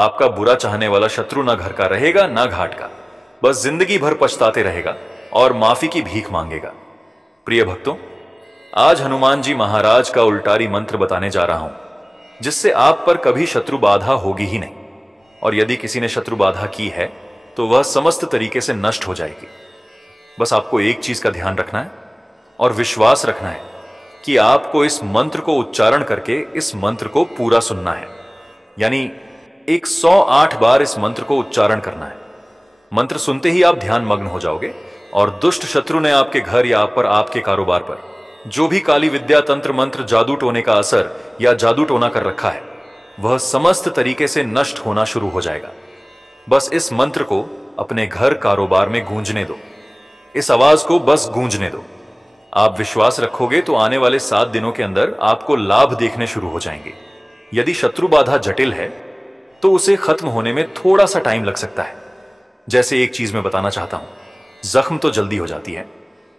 आपका बुरा चाहने वाला शत्रु ना घर का रहेगा ना घाट का, बस जिंदगी भर पछताते रहेगा और माफी की भीख मांगेगा। प्रिय भक्तों, आज हनुमान जी महाराज का उल्टारी मंत्र बताने जा रहा हूं, जिससे आप पर कभी शत्रु बाधा होगी ही नहीं, और यदि किसी ने शत्रु बाधा की है तो वह समस्त तरीके से नष्ट हो जाएगी। बस आपको एक चीज का ध्यान रखना है और विश्वास रखना है कि आपको इस मंत्र को उच्चारण करके इस मंत्र को पूरा सुनना है, यानी 108 बार इस मंत्र को उच्चारण करना है। मंत्र सुनते ही आप ध्यान मग्न हो जाओगे और दुष्ट शत्रु ने आपके घर या आप पर, आपके कारोबार पर जो भी काली विद्या, तंत्र मंत्र, जादू टोने का असर या जादू टोना कर रखा है, वह समस्त तरीके से नष्ट होना शुरू हो जाएगा। बस इस मंत्र को अपने घर, कारोबार में गूंजने दो। इस आवाज को बस गूंजने दो। आप विश्वास रखोगे तो आने वाले 7 दिनों के अंदर आपको लाभ देखने शुरू हो जाएंगे। यदि शत्रु बाधा जटिल है तो उसे खत्म होने में थोड़ा सा टाइम लग सकता है। जैसे एक चीज मैं बताना चाहता हूं, जख्म तो जल्दी हो जाती है,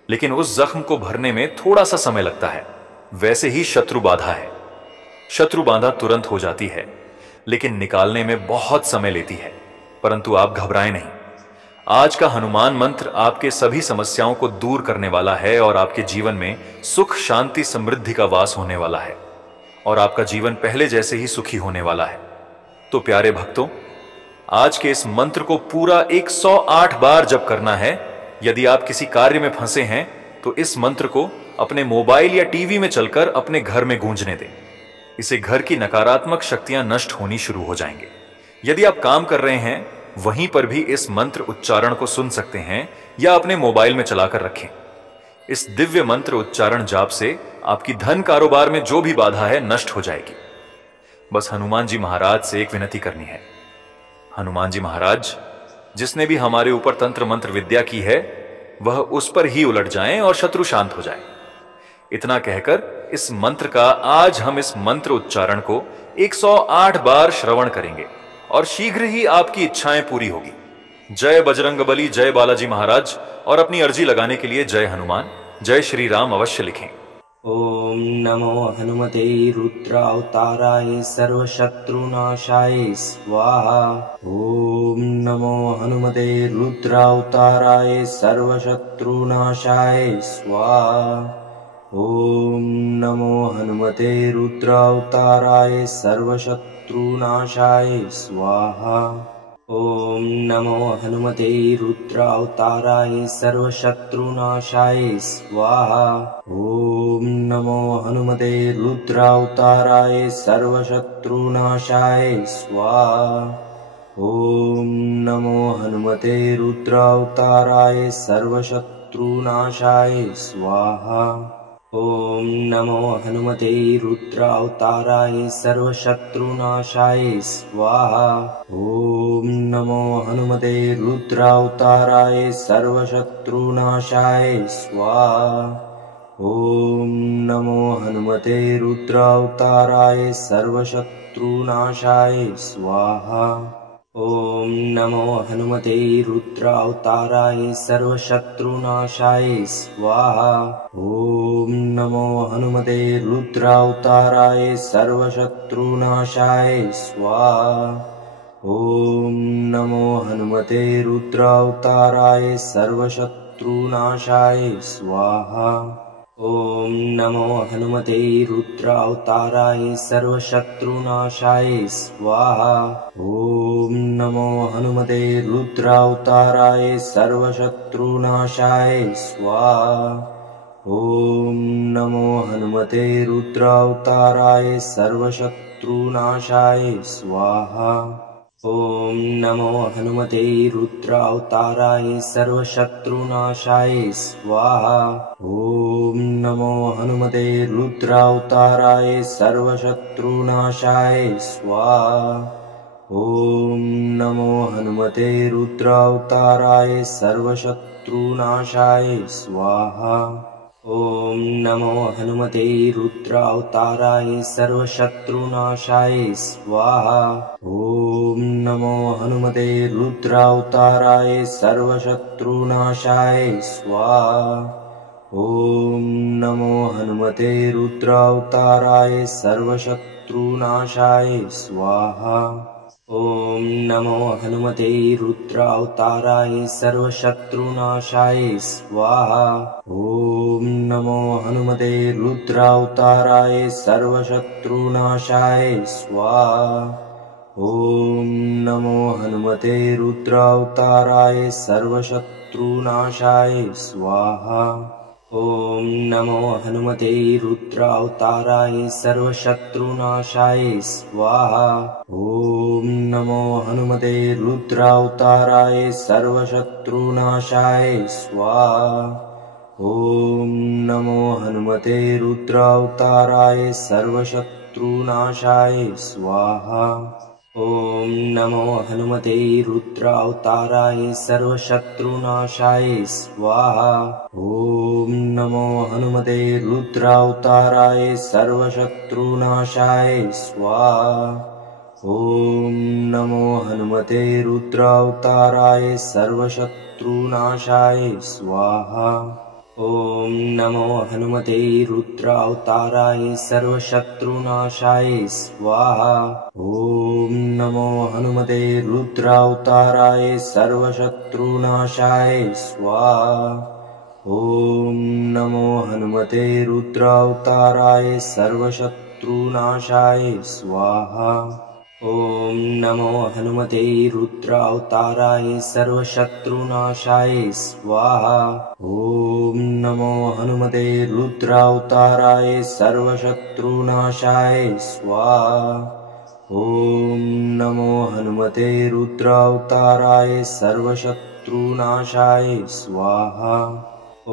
लेकिन उस जख्म को भरने में थोड़ा सा समय लगता है। वैसे ही शत्रु बाधा है। शत्रु बाधा तुरंत हो जाती है, लेकिन निकालने में बहुत समय लेती है। परंतु आप घबराएं नहीं। आज का हनुमान मंत्र आपके सभी समस्याओं को दूर करने वाला है और आपके जीवन में सुख, शांति, समृद्धि का वास होने वाला है और आपका जीवन पहले जैसे ही सुखी होने वाला है। तो प्यारे भक्तों, आज के इस मंत्र को पूरा 108 बार जप करना है। यदि आप किसी कार्य में फंसे हैं तो इस मंत्र को अपने मोबाइल या टीवी में चलकर अपने घर में गूंजने दें। इससे घर की नकारात्मक शक्तियां नष्ट होनी शुरू हो जाएंगे। यदि आप काम कर रहे हैं, वहीं पर भी इस मंत्र उच्चारण को सुन सकते हैं या अपने मोबाइल में चलाकर रखें। इस दिव्य मंत्र उच्चारण जाप से आपकी धन, कारोबार में जो भी बाधा है नष्ट हो जाएगी। बस हनुमान जी महाराज से एक विनती करनी है। हनुमान जी महाराज, जिसने भी हमारे ऊपर तंत्र मंत्र विद्या की है, वह उस पर ही उलट जाएं और शत्रु शांत हो जाए। इतना कहकर इस मंत्र का आज हम इस मंत्र उच्चारण को 108 बार श्रवण करेंगे और शीघ्र ही आपकी इच्छाएं पूरी होगी। जय बजरंगबली, जय बालाजी महाराज। और अपनी अर्जी लगाने के लिए जय हनुमान, जय श्री राम अवश्य लिखें। ओम नमो हनुमते रुद्रावताराय सर्वशत्रुनाशाय स्वाहा। ओम नमो हनुमते रुद्रावताराय सर्वशत्रुनाशाय स्वाहा। ओम नमो हनुमते रुद्रावताराय सर्वशत्रुनाशाय स्वाहा। ओम नमो हनुमते रुद्रावताराय सर्वशत्रुनाशाय स्वाहा। ओम नमो हनुमते रुद्रावताराय सर्वशत्रुनाशाय स्वाहा। ओम नमो हनुमते रुद्रावताराय सर्वशत्रुनाशाय स्वाहा। ओम नमो हनुमते रुद्रावताराय सर्वशत्रुनाशाय स्वाहा। ओम नमो हनुमते रुद्रावताराय सर्वशत्रुनाशाय स्वाहा। ओम नमो हनुमते रुद्रावताराय सर्वशत्रुनाशाय स्वाहा। ओम नमो हनुमते रुद्रावताराय सर्वशत्रुनाशाय स्वाहा। ओम नमो हनुमते रुद्रावताराय सर्वशत्रुनाशाय स्वाहा। ओम नमो हनुमते रुद्रावताराय सर्वशत्रुनाशाय स्वाहा। ओम नमो हनुमते रुद्रावताराय सर्वशत्रुनाशाय स्वाहा। ओम नमो हनुमते रुद्रावताराय सर्वशत्रुनाशाय स्वाहा। ओम नमो हनुमते रुद्रावताराय सर्वशत्रुनाशाय स्वाहा। ओम नमो हनुमते रुद्रावताराय सर्वशत्रुनाशाय स्वाहा। ओम नमो हनुमते रुद्रावताराय सर्वशत्रुनाशाय स्वाहा। ओम नमो हनुमते रुद्रावताराय सर्वशत्रुनाशाय स्वाहा। ओम नमो हनुमते रुद्रावताराय सर्वशत्रुनाशाय स्वाहा। ओम नमो हनुमते रुद्रावताराय सर्वशत्रुनाशाय स्वाहा। ओम नमो हनुमते रुद्रावताराय सर्वशत्रुनाशाय स्वाहा। ॐ नमो हनुमते रुद्रावताराय सर्वशत्रुनाशाय स्वाहा। ॐ नमो हनुमते रुद्रावताराय सर्वशत्रुनाशाय स्वाहा। ॐ नमो हनुमते रुद्रावताराय सर्वशत्रुनाशाय स्वाहा। ॐ नमो हनुमते रुद्रावताराय सर्वशत्रुनाशाय स्वाहा। ॐ नमो हनुमते रुद्रावताराय सर्वशत्रुनाशाय स्वाहा। ॐ नमो हनुमते रुद्रावताराय सर्वशत्रुनाशाय स्वाहा। ॐ नमो हनुमते रुद्रावताराय सर्वशत्रुनाशाय स्वाहा। ॐ नमो हनुमते रुद्रावताराय सर्वशत्रुनाशाय स्वाहा। ॐ नमो हनुमते रुद्रावताराय सर्वशत्रुनाशाय स्वाहा। ॐ नमो हनुमते रुद्रावताराय सर्वशत्रुनाशाय स्वाहा। ॐ नमो हनुमते रुद्रावताराय सर्वशत्रुनाशाय स्वाहा। ॐ नमो हनुमते रुद्रावताराय सर्वशत्रुनाशाय स्वाहा। ॐ नमो हनुमते रुद्रावताराय सर्वशत्रुनाशाय स्वाहा। ॐ नमो हनुमते रुद्रावताराय सर्वशत्रुनाशाय स्वाहा। ॐ नमो हनुमते रुद्रावताराय सर्वशत्रुनाशाय स्वाहा। ॐ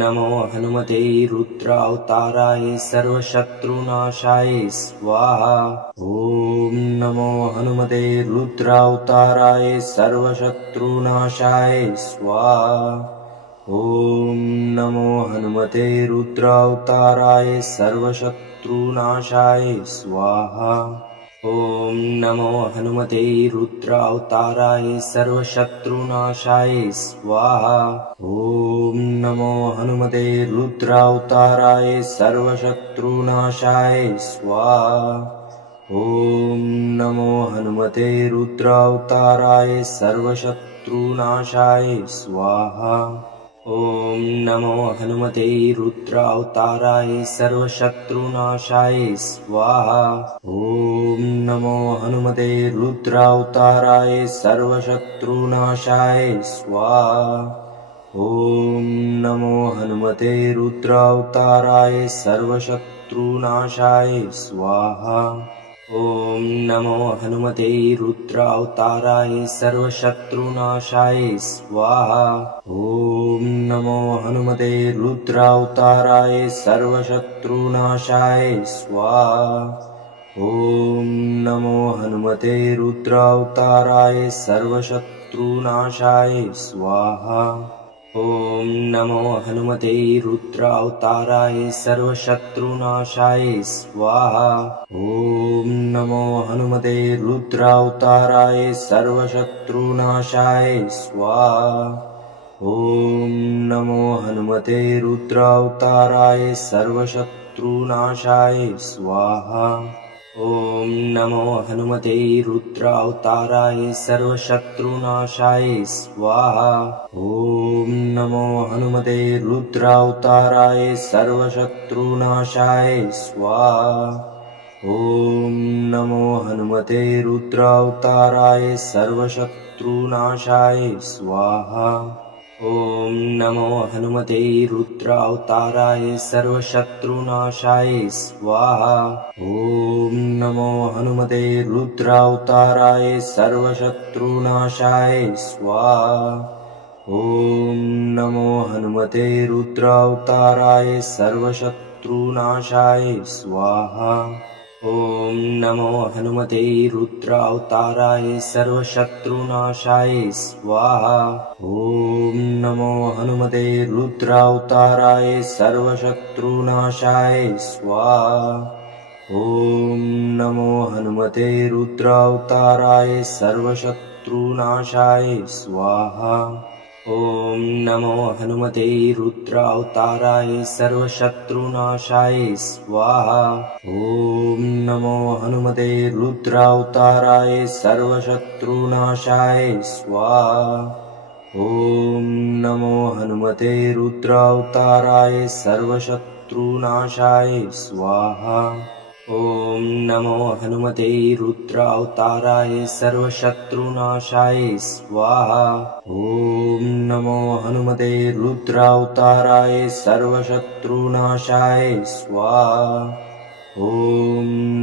नमो हनुमते रुद्रावताराय सर्वशत्रुनाशाय स्वाहा। ॐ नमो हनुमते रुद्रावताराय सर्वशत्रुनाशाय स्वाहा। ॐ नमो हनुमते रुद्रावताराय सर्वशत्रुनाशाय स्वाहा। ॐ नमो हनुमते रुद्रावताराय सर्वशत्रुनाशाय स्वाहा। ॐ नमो हनुमते रुद्रावताराय सर्वशत्रुनाशाय स्वाहा। ॐ नमो हनुमते रुद्रावताराय सर्वशत्रुनाशाय स्वाहा। ॐ नमो हनुमते रुद्रावताराय सर्वशत्रुनाशाय स्वाहा। ॐ नमो हनुमते रुद्रावताराय सर्वशत्रुनाशाय स्वाहा। ॐ नमो हनुमते रुद्रावताराय सर्वशत्रुनाशाय स्वाहा। ॐ नमो हनुमते रुद्रावताराय सर्वशत्रुनाशाय स्वाहा। ॐ नमो हनुमते रुद्रावताराय सर्वशत्रुनाशाय स्वाहा। ॐ नमो हनुमते रुद्रावताराय सर्वशत्रुनाशाय स्वाहा। ॐ नमो हनुमते रुद्रावताराय सर्वशत्रुनाशाय स्वाहा। ॐ नमो हनुमते रुद्रावताराय सर्वशत्रुनाशाय स्वाहा। ॐ नमो हनुमते रुद्रावताराय सर्वशत्रुनाशाय स्वाहा। ॐ नमो हनुमते रुद्रावताराय सर्वशत्रुनाशाय स्वाहा। ॐ नमो हनुमते रुद्रावताराय सर्वशत्रुनाशाय स्वाहा। ॐ नमो हनुमते रुद्रावताराय सर्वशत्रुनाशाय स्वाहा। ॐ नमो हनुमते रुद्रावताराय सर्वशत्रुनाशाय स्वाहा। ॐ नमो हनुमते रुद्रावताराय सर्वशत्रुनाशाय स्वाहा। ॐ नमो हनुमते रुद्रावताराय सर्वशत्रुनाशाय स्वाहा। ॐ नमो हनुमते रुद्रावताराय सर्वशत्रुनाशाय स्वाहा। ॐ नमो हनुमते रुद्रावताराय सर्वशत्रुनाशाय स्वाहा। ॐ नमो हनुमते रुद्रावताराय सर्वशत्रुनाशाय स्वाहा। ॐ नमो हनुमते रुद्रावताराय सर्वशत्रुनाशाय स्वाहा। ॐ नमो हनुमते रुद्रावताराय सर्वशत्रुनाशाय स्वाहा। ॐ नमो हनुमते रुद्रावताराय सर्वशत्रुनाशाय स्वाहा। ॐ नमो हनुमते रुद्रावताराय सर्वशत्रुनाशाय स्वाहा। ॐ नमो हनुमते रुद्रावताराय सर्वशत्रुनाशाय स्वाहा। ॐ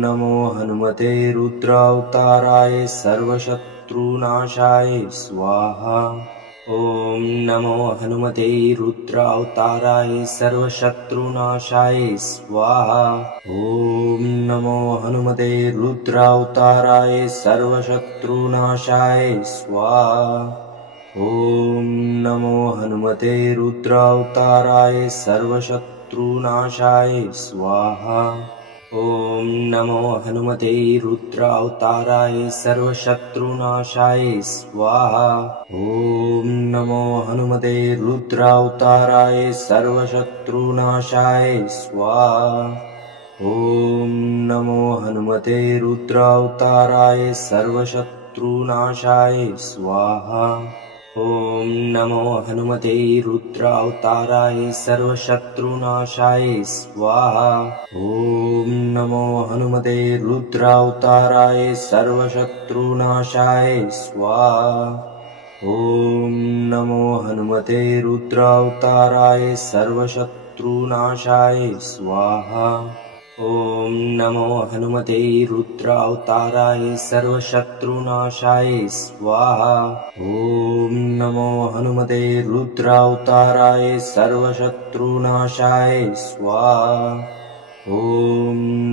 नमो हनुमते रुद्रावताराय सर्वशत्रुनाशाय स्वाहा। ॐ नमो हनुमते रुद्रावताराय सर्वशत्रुनाशाय स्वाहा। ॐ नमो हनुमते रुद्रावताराय सर्वशत्रुनाशाय स्वाहा। ॐ नमो हनुमते रुद्रावताराय सर्वशत्रुनाशाय स्वाहा। ॐ नमो हनुमते रुद्रावताराय सर्वशत्रुनाशाय स्वाहा। ॐ नमो हनुमते रुद्रावताराय सर्वशत्रुनाशाय स्वाहा। ॐ नमो हनुमते रुद्रावताराय सर्वशत्रुनाशाय स्वाहा। ॐ नमो हनुमते रुद्रावताराय सर्वशत्रुनाशाय स्वाहा। ॐ नमो हनुमते रुद्रावताराय सर्वशत्रुनाशाय स्वाहा। ॐ नमो हनुमते रुद्रावताराय सर्वशत्रुनाशाय स्वाहा। ॐ नमो हनुमते रुद्रावताराय सर्वशत्रुनाशाय स्वाहा। ॐ नमो हनुमते रुद्रावताराय सर्वशत्रुनाशाय स्वाहा। ॐ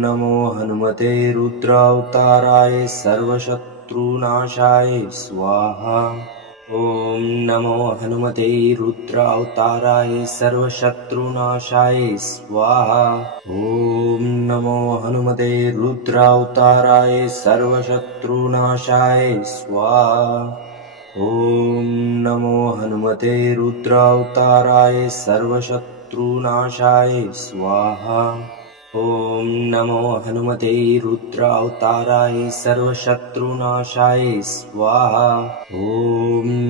नमो हनुमते रुद्रावताराय सर्वशत्रुनाशाय स्वाहा। ॐ नमो हनुमते रुद्रावताराय सर्वशत्रुनाशाय स्वाहा। ॐ नमो हनुमते रुद्रावताराय सर्वशत्रुनाशाय स्वाहा। ॐ नमो हनुमते रुद्रावताराय सर्वशत्रुनाशाय स्वाहा। ॐ नमो हनुमते रुद्रावताराय सर्वशत्रुनाशाय स्वाहा। ॐ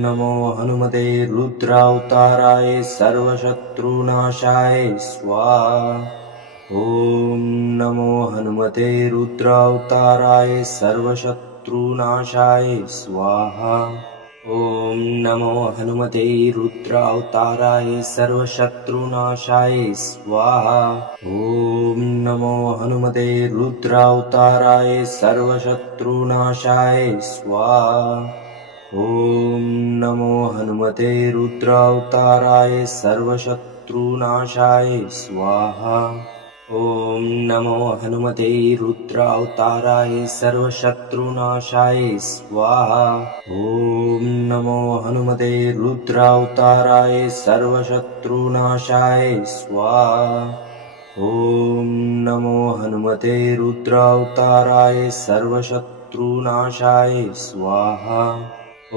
नमो हनुमते रुद्रावताराय सर्वशत्रुनाशाय स्वाहा। ॐ नमो हनुमते रुद्रावताराय सर्वशत्रुनाशाय स्वाहा। ॐ नमो हनुमते रुद्रावताराय सर्वशत्रुनाशाय स्वाहा। ॐ नमो हनुमते रुद्रावताराय सर्वशत्रुनाशाय स्वाहा। ॐ नमो हनुमते रुद्रावताराय सर्वशत्रुनाशाय स्वाहा। ॐ नमो हनुमते रुद्रावताराय सर्वशत्रुनाशाय स्वाहा। ॐ नमो हनुमते रुद्रावताराय सर्वशत्रुनाशाय स्वाहा। ॐ नमो हनुमते रुद्रावताराय सर्वशत्रुनाशाय स्वाहा। ॐ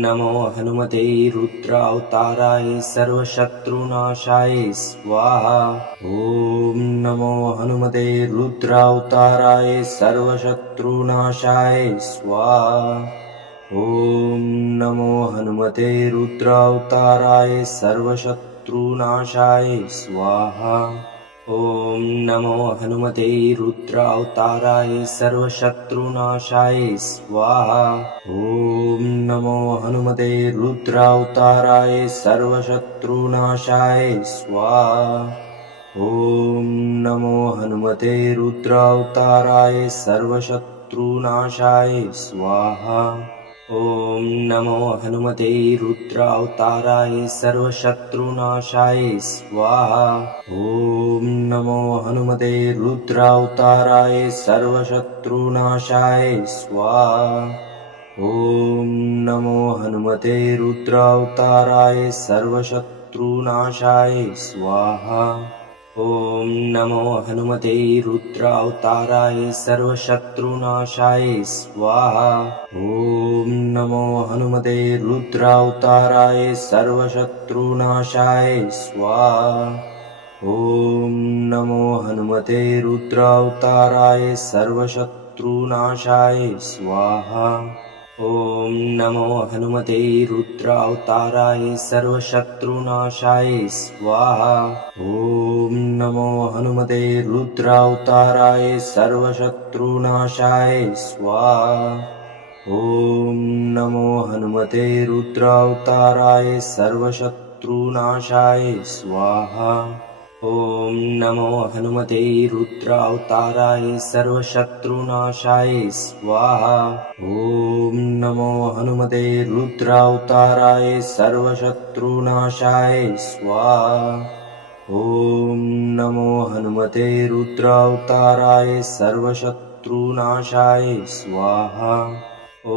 नमो हनुमते रुद्रावताराय सर्वशत्रुनाशाय स्वाहा। ॐ नमो हनुमते रुद्रावताराय सर्वशत्रुनाशाय स्वाहा। ॐ नमो हनुमते रुद्रावताराय सर्वशत्रुनाशाय स्वाहा। ॐ नमो हनुमते रुद्रावताराय सर्वशत्रुनाशाय स्वाहा। ॐ नमो हनुमते रुद्रावताराय सर्वशत्रुनाशाय स्वाहा। ॐ नमो हनुमते रुद्रावताराय सर्वशत्रुनाशाय स्वाहा। ॐ नमो हनुमते रुद्रावताराय सर्वशत्रुनाशाय स्वाहा। ॐ नमो हनुमते रुद्रावताराय सर्वशत्रुनाशाय स्वाहा। ॐ नमो हनुमते रुद्रावताराय सर्वशत्रुनाशाय स्वाहा। ॐ नमो हनुमते रुद्रावताराय सर्वशत्रुनाशाय स्वाहा। ॐ नमो हनुमते रुद्रावताराय सर्वशत्रुनाशाय स्वाहा। ॐ नमो हनुमते रुद्रावताराय सर्वशत्रुनाशाय स्वाहा। ॐ नमो हनुमते रुद्रावताराय सर्वशत्रुनाशाय स्वाहा। ॐ नमो हनुमते रुद्रावताराय सर्वशत्रुनाशाय स्वाहा। ॐ नमो हनुमते रुद्रावताराय सर्वशत्रुनाशाय स्वाहा। ॐ नमो हनुमते रुद्रावताराय सर्वशत्रुनाशाय स्वाहा। ॐ नमो हनुमते रुद्रावताराय सर्वशत्रुनाशाय स्वाहा। ॐ नमो हनुमते रुद्रावताराय सर्वशत्रुनाशाय स्वाहा। ॐ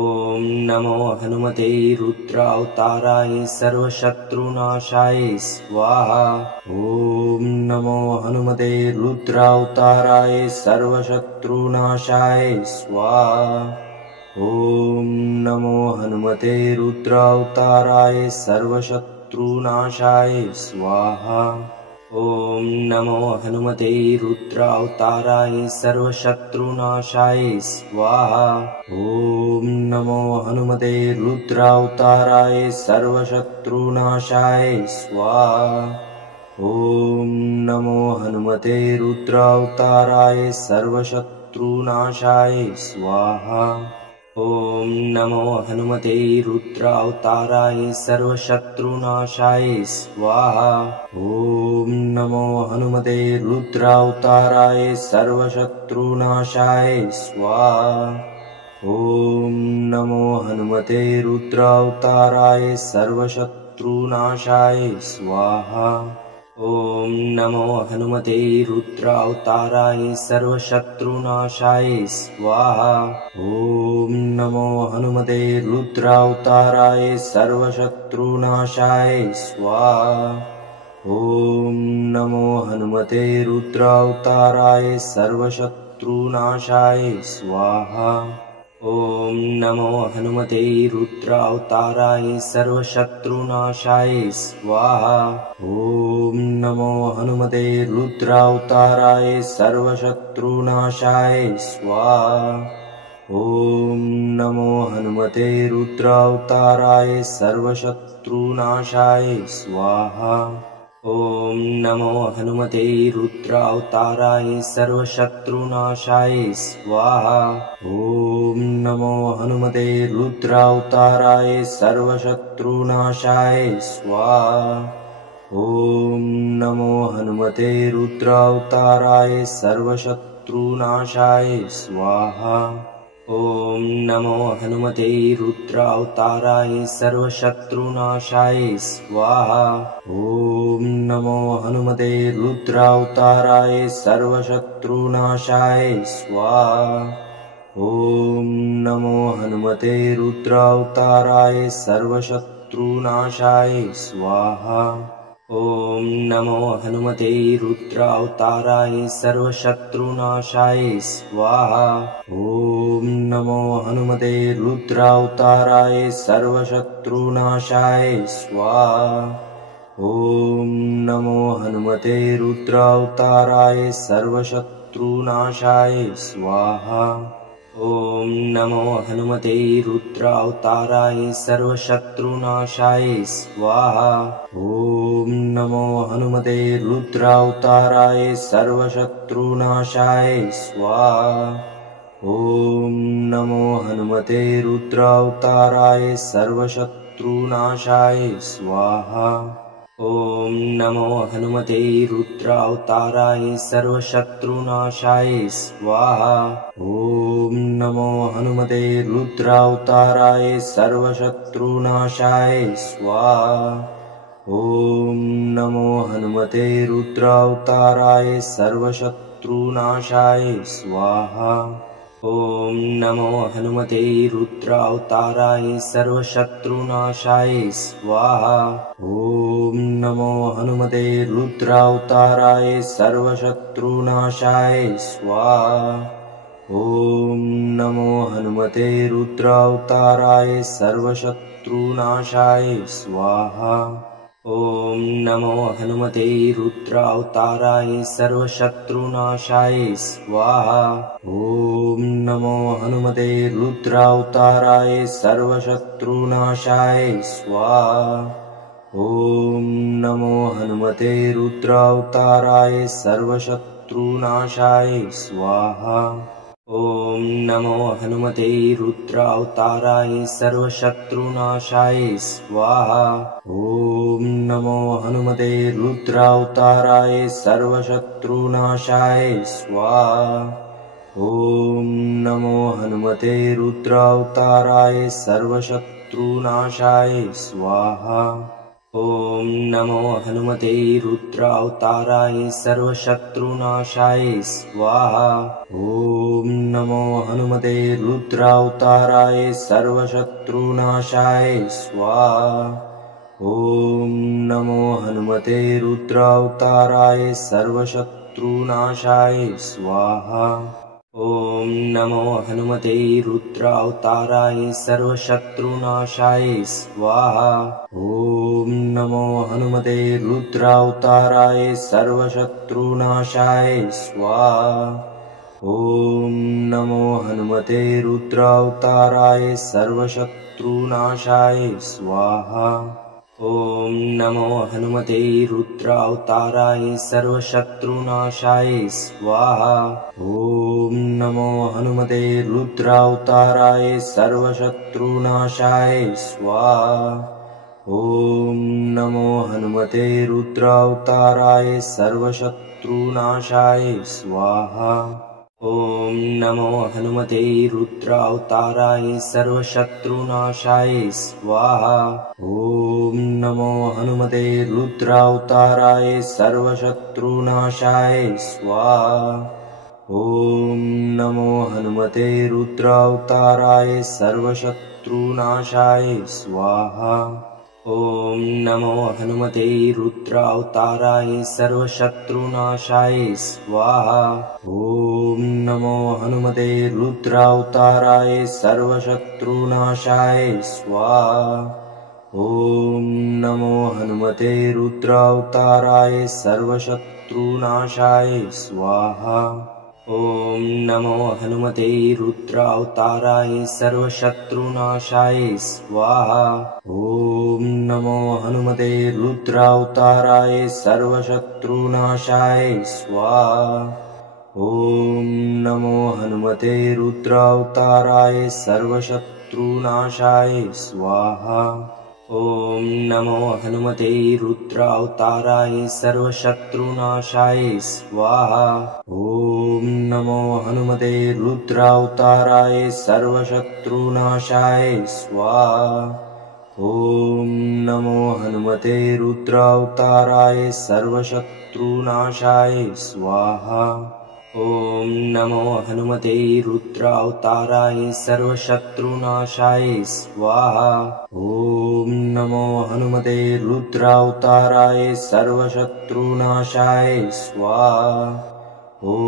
नमो हनुमते रुद्रावताराय सर्वशत्रुनाशाय स्वाहा। ॐ नमो हनुमते रुद्रावताराय सर्वशत्रुनाशाय स्वाहा। ॐ नमो हनुमते रुद्रावताराय सर्वशत्रुनाशाय स्वाहा। ॐ नमो हनुमते रुद्रावताराय सर्वशत्रुनाशाय स्वाहा। ॐ नमो हनुमते रुद्रावताराय सर्वशत्रुनाशाय स्वाहा। ॐ नमो हनुमते रुद्रावताराय सर्वशत्रुनाशाय स्वाहा। ॐ नमो हनुमते रुद्रावताराय सर्वशत्रुनाशाय स्वाहा। ॐ नमो हनुमते रुद्रावताराय सर्वशत्रुनाशाय स्वाहा। ॐ नमो हनुमते रुद्रावताराय सर्वशत्रुनाशाय स्वाहा। ॐ नमो हनुमते रुद्रावताराय सर्वशत्रुनाशाय स्वाहा। ॐ नमो हनुमते रुद्रावताराय सर्वशत्रुनाशाय स्वाहा। ॐ नमो हनुमते रुद्रावताराय सर्वशत्रुनाशाय स्वाहा। ॐ नमो हनुमते रुद्रावताराय सर्वशत्रुनाशाय स्वाहा। ॐ नमो हनुमते रुद्रावताराय सर्वशत्रुनाशाय स्वाहा। ॐ नमो हनुमते रुद्रावताराय सर्वशत्रुनाशाय स्वाहा। ॐ नमो हनुमते रुद्रावताराय सर्वशत्रुनाशाय स्वाहा। ॐ नमो हनुमते रुद्रावताराय सर्वशत्रुनाशाय स्वाहा। ॐ नमो हनुमते रुद्रावताराय सर्वशत्रुनाशाय स्वाहा। ॐ नमो हनुमते रुद्रावताराय सर्वशत्रुनाशाय स्वाहा। ॐ नमो हनुमते रुद्रावताराय सर्वशत्रुनाशाय स्वाहा। ॐ नमो हनुमते रुद्रावताराय सर्वशत्रुनाशाय स्वाहा। ॐ नमो हनुमते रुद्रावताराय सर्वशत्रुनाशाय स्वाहा। ॐ नमो हनुमते रुद्रावताराय सर्वशत्रुनाशाय स्वाहा। ॐ नमो हनुमते रुद्रावताराय सर्वशत्रुनाशाय स्वाहा। ॐ नमो हनुमते रुद्रावताराय सर्वशत्रुनाशाय स्वाहा। ॐ नमो हनुमते रुद्रावताराय सर्वशत्रुनाशाय स्वाहा। ॐ नमो हनुमते रुद्रावताराय सर्वशत्रुनाशाय स्वाहा। ॐ नमो हनुमते रुद्रावताराय सर्वशत्रुनाशाय स्वाहा। ॐ नमो हनुमते रुद्रावताराय सर्वशत्रुनाशाय स्वाहा। ॐ नमो हनुमते रुद्रावताराय सर्वशत्रुनाशाय स्वाहा। ॐ नमो हनुमते रुद्रावताराय सर्वशत्रुनाशाय स्वाहा। ॐ नमो हनुमते रुद्रावताराय सर्वशत्रुनाशाय स्वाहा। ॐ नमो हनुमते रुद्रावताराय सर्वशत्रुनाशाय स्वाहा। ॐ नमो हनुमते रुद्रावताराय सर्वशत्रुनाशाय स्वाहा। ॐ नमो हनुमते रुद्रावताराय सर्वशत्रुनाशाय स्वाहा। ॐ नमो हनुमते रुद्रावताराय सर्वशत्रुनाशाय स्वाहा। ॐ नमो हनुमते रुद्रावताराय सर्वशत्रुनाशाय स्वाहा। ॐ नमो हनुमते रुद्रावताराय सर्वशत्रुनाशाय स्वाहा। ॐ नमो हनुमते रुद्रावताराय सर्वशत्रुनाशाय स्वाहा। ॐ नमो हनुमते रुद्रावताराय सर्वशत्रुनाशाय स्वाहा। ॐ नमो हनुमते रुद्रावताराय सर्वशत्रुनाशाय स्वाहा। ॐ नमो हनुमते रुद्रावताराय सर्वशत्रुनाशाय स्वाहा। ॐ नमो हनुमते रुद्रावताराय सर्वशत्रुनाशाय स्वाहा। ॐ नमो हनुमते रुद्रावताराय सर्वशत्रुनाशाय स्वाहा। ॐ नमो हनुमते रुद्रावताराय सर्वशत्रुनाशाय स्वाहा। ॐ नमो हनुमते रुद्रावताराय सर्वशत्रुनाशाय स्वाहा। ॐ नमो हनुमते रुद्रावताराय सर्वशत्रुनाशाय स्वाहा। ॐ नमो हनुमते रुद्रावताराय सर्वशत्रुनाशाय स्वाहा। ॐ नमो हनुमते रुद्रावताराय सर्वशत्रुनाशाय स्वाहा। ॐ नमो हनुमते रुद्रावताराय सर्वशत्रुनाशाय स्वाहा। ॐ नमो हनुमते रुद्रावताराय सर्वशत्रुनाशाय स्वाहा। ॐ नमो हनुमते रुद्रावताराय सर्वशत्रुनाशाय स्वाहा। ॐ नमो हनुमते रुद्रावताराय सर्वशत्रुनाशाय स्वाहा। ॐ नमो हनुमते रुद्रावताराय सर्वशत्रुनाशाय स्वाहा। ॐ नमो हनुमते रुद्रावताराय सर्वशत्रुनाशाय स्वाहा। ॐ नमो हनुमते रुद्रावताराय सर्वशत्रुनाशाय स्वाहा। ॐ नमो हनुमते रुद्रावताराय सर्वशत्रुनाशाय स्वाहा। ॐ नमो हनुमते रुद्रावताराय सर्वशत्रुनाशाय स्वाहा। ॐ नमो हनुमते रुद्रावताराय सर्वशत्रुनाशाय स्वाहा। ॐ नमो हनुमते रुद्रावताराय सर्वशत्रुनाशाय स्वाहा। ॐ नमो हनुमते रुद्रावताराय सर्वशत्रुनाशाय स्वाहा। ॐ नमो हनुमते रुद्रावताराय सर्वशत्रुनाशाय स्वाहा। ॐ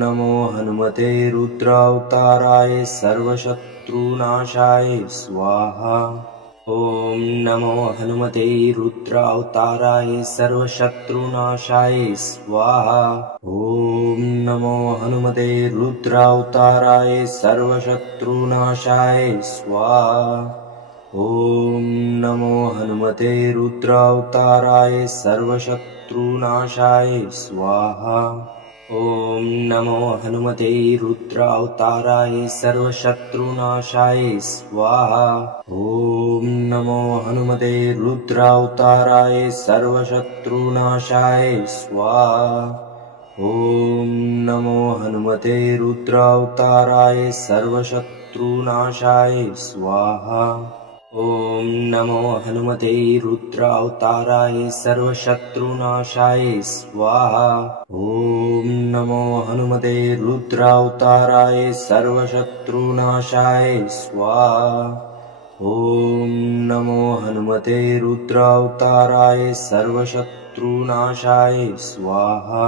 नमो हनुमते रुद्रावताराय सर्वशत्रुनाशाय स्वाहा। ॐ नमो हनुमते रुद्रावताराय सर्वशत्रुनाशाय स्वाहा। ॐ नमो हनुमते रुद्रावताराय सर्वशत्रुनाशाय स्वाहा। ॐ नमो हनुमते रुद्रावताराय सर्वशत्रुनाशाय स्वाहा। ॐ नमो हनुमते रुद्रावताराय सर्वशत्रुनाशाय स्वाहा। ॐ नमो हनुमते रुद्रावताराय सर्वशत्रुनाशाय स्वाहा। ॐ नमो हनुमते रुद्रावताराय सर्वशत्रुनाशाय स्वाहा। ॐ नमो हनुमते रुद्रावताराय सर्वशत्रुनाशाय स्वाहा। ॐ नमो हनुमते रुद्रावताराय सर्वशत्रुनाशाय स्वाहा। ॐ नमो हनुमते रुद्रावताराय सर्वशत्रुनाशाय स्वाहा।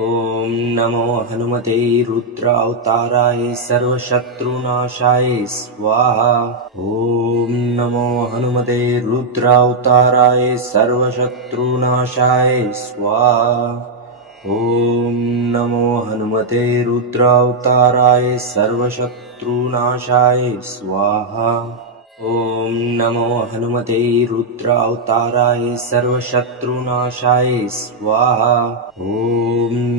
ॐ नमो हनुमते रुद्रावताराय सर्वशत्रुनाशाय स्वाहा। ॐ नमो हनुमते रुद्रावताराय सर्वशत्रुनाशाय स्वाहा। ॐ नमो हनुमते रुद्रावताराय सर्वशत्रुनाशाय स्वाहा। ॐ नमो हनुमते रुद्रावताराय सर्वशत्रुनाशाय स्वाहा। ॐ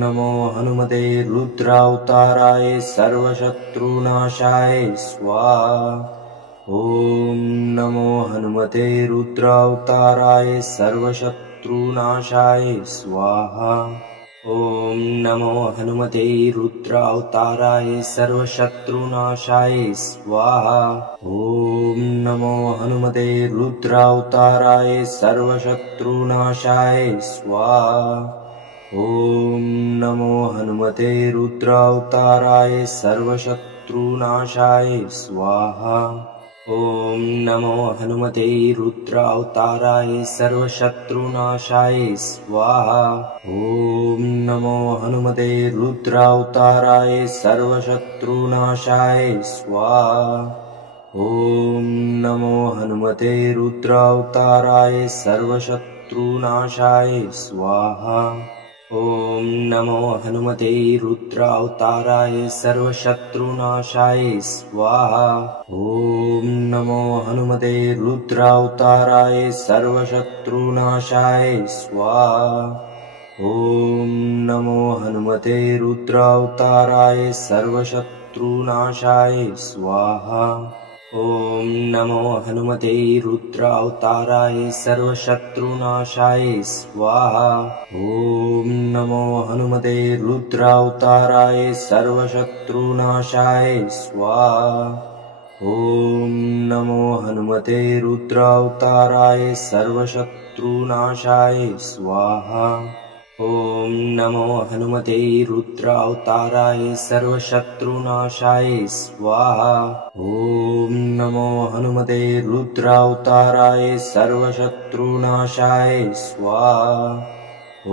नमो हनुमते रुद्रावताराय सर्वशत्रुनाशाय स्वाहा। ॐ नमो हनुमते रुद्रावताराय सर्वशत्रुनाशाय स्वाहा। ॐ नमो हनुमते रुद्रावताराय सर्वशत्रुनाशाय स्वाहा। ॐ नमो हनुमते रुद्रावताराय सर्वशत्रुनाशाय स्वाहा। ॐ नमो हनुमते रुद्रावताराय सर्वशत्रुनाशाय स्वाहा। ॐ नमो हनुमते रुद्रावताराय सर्वशत्रुनाशाय स्वाहा। ॐ नमो हनुमते रुद्रावताराय सर्वशत्रुनाशाय स्वाहा। ॐ नमो हनुमते रुद्रावताराय सर्वशत्रुनाशाय स्वाहा। ॐ नमो हनुमते रुद्रावताराय सर्वशत्रुनाशाय स्वाहा। ॐ नमो हनुमते रुद्रावताराय सर्वशत्रुनाशाय स्वाहा। ॐ नमो हनुमते रुद्रावताराय सर्वशत्रुनाशाय स्वाहा। ॐ नमो हनुमते रुद्रावताराय सर्वशत्रुनाशाय स्वाहा। ॐ नमो हनुमते रुद्रावताराय सर्वशत्रुनाशाय स्वाहा। ॐ नमो हनुमते रुद्रावताराय सर्वशत्रुनाशाय स्वाहा। ॐ नमो हनुमते रुद्रावताराय सर्वशत्रुनाशाय स्वाहा। ॐ नमो हनुमते रुद्रावताराय सर्वशत्रुनाशाय स्वाहा। ॐ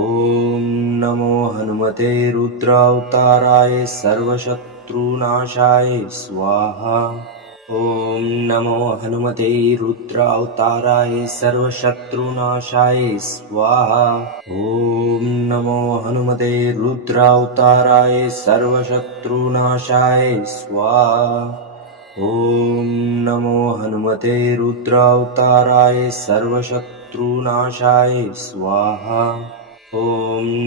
नमो हनुमते रुद्रावताराय सर्वशत्रुनाशाय स्वाहा। ॐ नमो हनुमते रुद्रावताराय सर्वशत्रुनाशाय स्वाहा। ॐ नमो हनुमते रुद्रावताराय सर्वशत्रुनाशाय स्वाहा। ॐ नमो हनुमते रुद्रावताराय सर्वशत्रुनाशाय स्वाहा। ॐ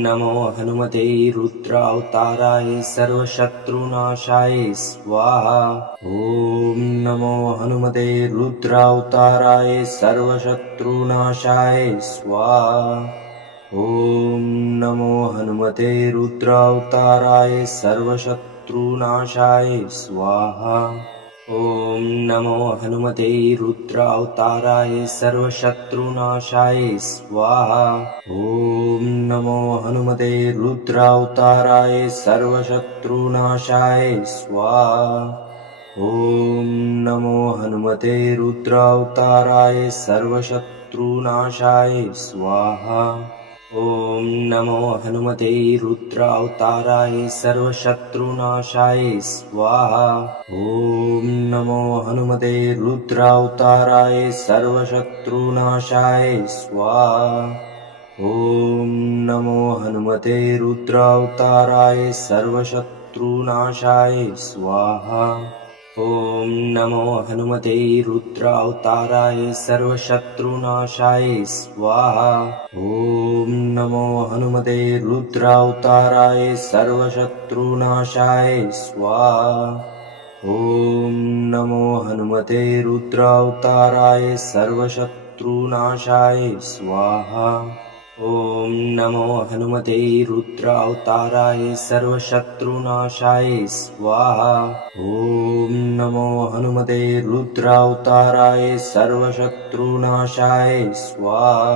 नमो हनुमते रुद्रावताराय सर्वशत्रुनाशाय स्वाहा। ॐ नमो हनुमते रुद्रावताराय सर्वशत्रुनाशाय स्वाहा। ॐ नमो हनुमते रुद्रावताराय सर्वशत्रुनाशाय स्वाहा। ॐ नमो हनुमते रुद्रावताराय सर्वशत्रुनाशाय स्वाहा। ॐ नमो हनुमते रुद्रावताराय सर्वशत्रुनाशाय स्वाहा। ॐ नमो हनुमते रुद्रावताराय सर्वशत्रुनाशाय स्वाहा। ॐ नमो हनुमते रुद्रावताराय सर्वशत्रुनाशाय स्वाहा। ॐ नमो हनुमते रुद्रावताराय सर्वशत्रुनाशाय स्वाहा। ॐ नमो हनुमते रुद्रावताराय सर्वशत्रुनाशाय स्वाहा। ॐ नमो हनुमते रुद्रावताराय सर्वशत्रुनाशाय स्वाहा। ॐ नमो हनुमते रुद्रावताराय सर्वशत्रुनाशाय स्वाहा। ॐ नमो हनुमते रुद्रावताराय सर्वशत्रुनाशाय स्वाहा। ॐ नमो हनुमते रुद्रावताराय सर्वशत्रुनाशाय स्वाहा। ॐ नमो हनुमते रुद्रावताराय सर्वशत्रुनाशाय स्वाहा।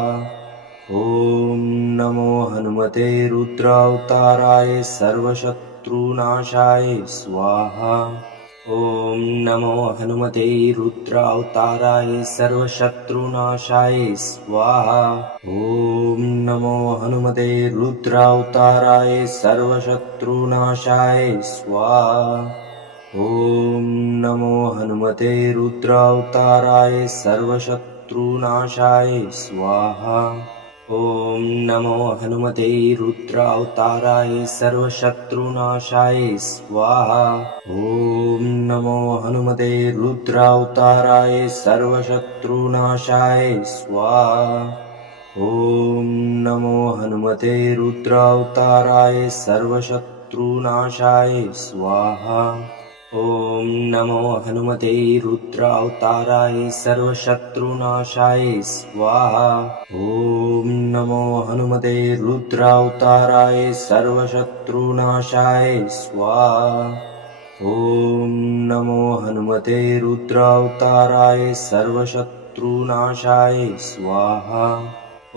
ॐ नमो हनुमते रुद्रावताराय सर्वशत्रुनाशाय स्वाहा। ॐ नमो हनुमते रुद्रावताराय सर्वशत्रुनाशाय स्वाहा। ॐ नमो हनुमते रुद्रावताराय सर्वशत्रुनाशाय स्वाहा। ॐ नमो हनुमते रुद्रावताराय सर्वशत्रुनाशाय स्वाहा। ॐ नमो हनुमते रुद्रावताराय सर्वशत्रुनाशाय स्वाहा। ॐ नमो हनुमते रुद्रावताराय सर्वशत्रुनाशाय स्वाहा। ॐ नमो हनुमते रुद्रावताराय सर्वशत्रुनाशाय स्वाहा। ॐ नमो हनुमते रुद्रावताराय सर्वशत्रुनाशाय स्वाहा। ॐ नमो हनुमते रुद्रावताराय सर्वशत्रुनाशाय स्वाहा। ॐ नमो हनुमते रुद्रावताराय सर्वशत्रुनाशाय स्वाहा।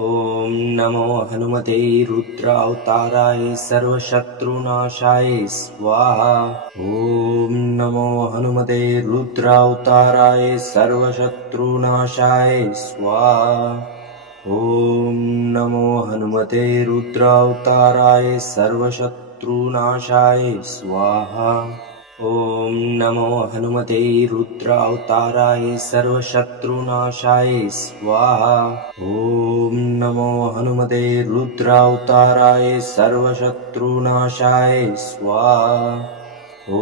ॐ नमो हनुमते रुद्रावताराय सर्वशत्रुनाशाय स्वाहा। ॐ नमो हनुमते रुद्रावताराय सर्वशत्रुनाशाय स्वाहा। ॐ नमो हनुमते रुद्रावताराय सर्वशत्रुनाशाय स्वाहा। ॐ नमो हनुमते रुद्रावताराय सर्वशत्रुनाशाय स्वाहा। ॐ नमो हनुमते रुद्रावताराय सर्वशत्रुनाशाय स्वाहा। ॐ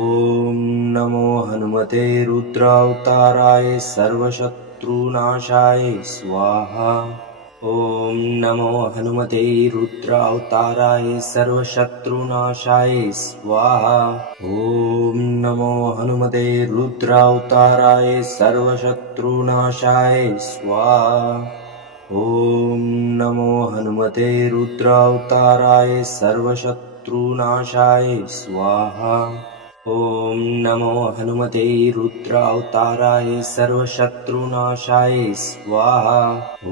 नमो हनुमते रुद्रावताराय सर्वशत्रुनाशाय स्वाहा। ॐ नमो हनुमते रुद्रावताराय सर्वशत्रुनाशाय स्वाहा। ॐ नमो हनुमते रुद्रावताराय सर्वशत्रुनाशाय स्वाहा। ॐ नमो हनुमते रुद्रावताराय सर्वशत्रुनाशाय स्वाहा। ॐ नमो हनुमते रुद्रावताराय सर्वशत्रुनाशाय स्वाहा। ॐ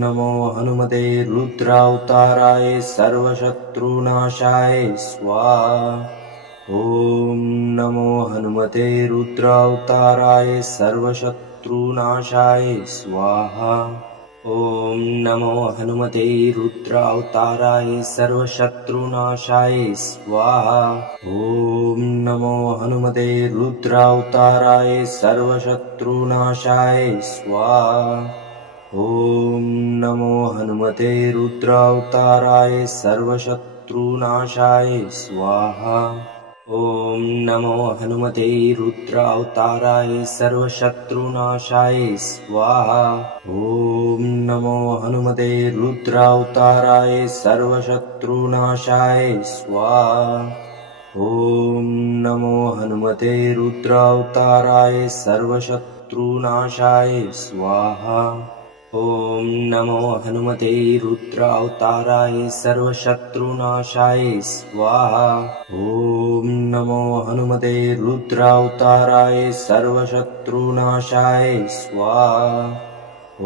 नमो हनुमते रुद्रावताराय सर्वशत्रुनाशाय स्वाहा। ॐ नमो हनुमते रुद्रावताराय सर्वशत्रुनाशाय स्वाहा। ॐ नमो हनुमते रुद्रावताराय सर्वशत्रुनाशाय स्वाहा। ॐ नमो हनुमते रुद्रावताराय सर्वशत्रुनाशाय स्वाहा। ॐ नमो हनुमते रुद्रावताराय सर्वशत्रुनाशाय स्वाहा। ॐ नमो हनुमते रुद्रावताराय सर्वशत्रुनाशाय स्वाहा। ॐ नमो हनुमते रुद्रावताराय सर्वशत्रुनाशाय स्वाहा। ॐ नमो हनुमते रुद्रावताराय सर्वशत्रुनाशाय स्वाहा। ॐ नमो हनुमते रुद्रावताराय सर्वशत्रुनाशाय स्वाहा। ॐ नमो हनुमते रुद्रावताराय सर्वशत्रुनाशाय स्वाहा। ॐ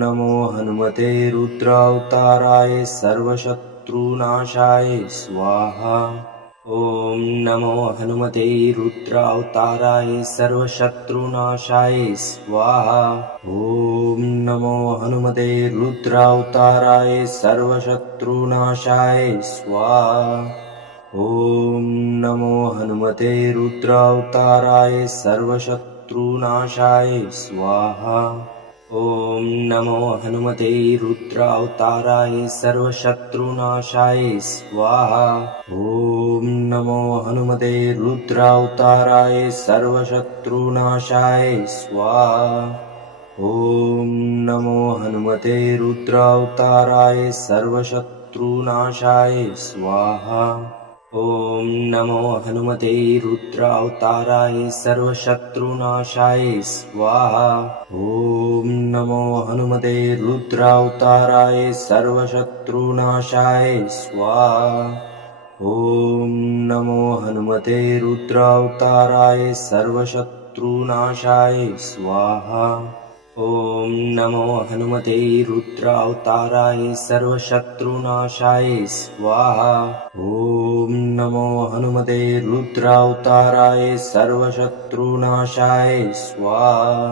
नमो हनुमते रुद्रावताराय सर्वशत्रुनाशाय स्वाहा। ॐ नमो हनुमते रुद्रावताराय सर्वशत्रुनाशाय स्वाहा। ॐ नमो हनुमते रुद्रावताराय सर्वशत्रुनाशाय स्वाहा। ॐ नमो हनुमते रुद्रावताराय सर्वशत्रुनाशाय स्वाहा। ॐ नमो हनुमते रुद्रावताराय सर्वशत्रुनाशाय स्वाहा। ॐ नमो हनुमते रुद्रावताराय सर्वशत्रुनाशाय स्वाहा। ॐ नमो हनुमते रुद्रावताराय सर्वशत्रुनाशाय स्वाहा। ॐ नमो हनुमते रुद्रावताराय सर्वशत्रुनाशाय स्वाहा। ॐ नमो हनुमते रुद्रावताराय सर्वशत्रुनाशाय स्वाहा। ॐ नमो हनुमते रुद्रावताराय सर्वशत्रुनाशाय स्वाहा। ॐ नमो हनुमते रुद्रावताराय सर्वशत्रुनाशाय स्वाहा। ॐ नमो हनुमते रुद्रावताराय सर्वशत्रुनाशाय स्वाहा।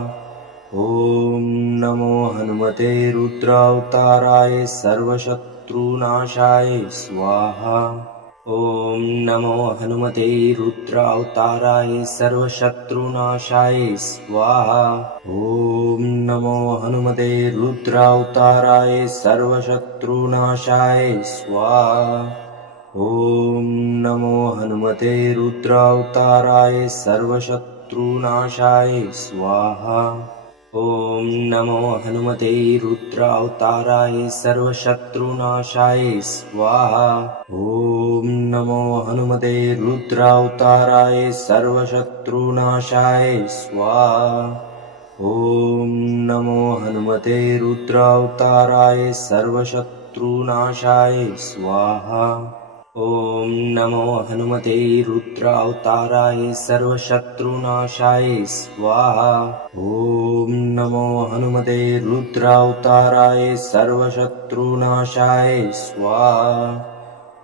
ॐ नमो हनुमते रुद्रावताराय सर्वशत्रुनाशाय स्वाहा। ॐ नमो हनुमते रुद्रावताराय सर्वशत्रुनाशाय स्वाहा। ॐ नमो हनुमते रुद्रावताराय सर्वशत्रुनाशाय स्वाहा। ॐ नमो हनुमते रुद्रावताराय सर्वशत्रुनाशाय स्वाहा। ॐ नमो हनुमते रुद्रावताराय सर्वशत्रुनाशाय स्वाहा। ॐ नमो हनुमते रुद्रावताराय सर्वशत्रुनाशाय स्वाहा। ॐ नमो हनुमते रुद्रावताराय सर्वशत्रुनाशाय स्वाहा। ॐ नमो हनुमते रुद्रावताराय सर्वशत्रुनाशाय स्वाहा। ॐ नमो हनुमते रुद्रावताराय सर्वशत्रुनाशाय स्वाहा।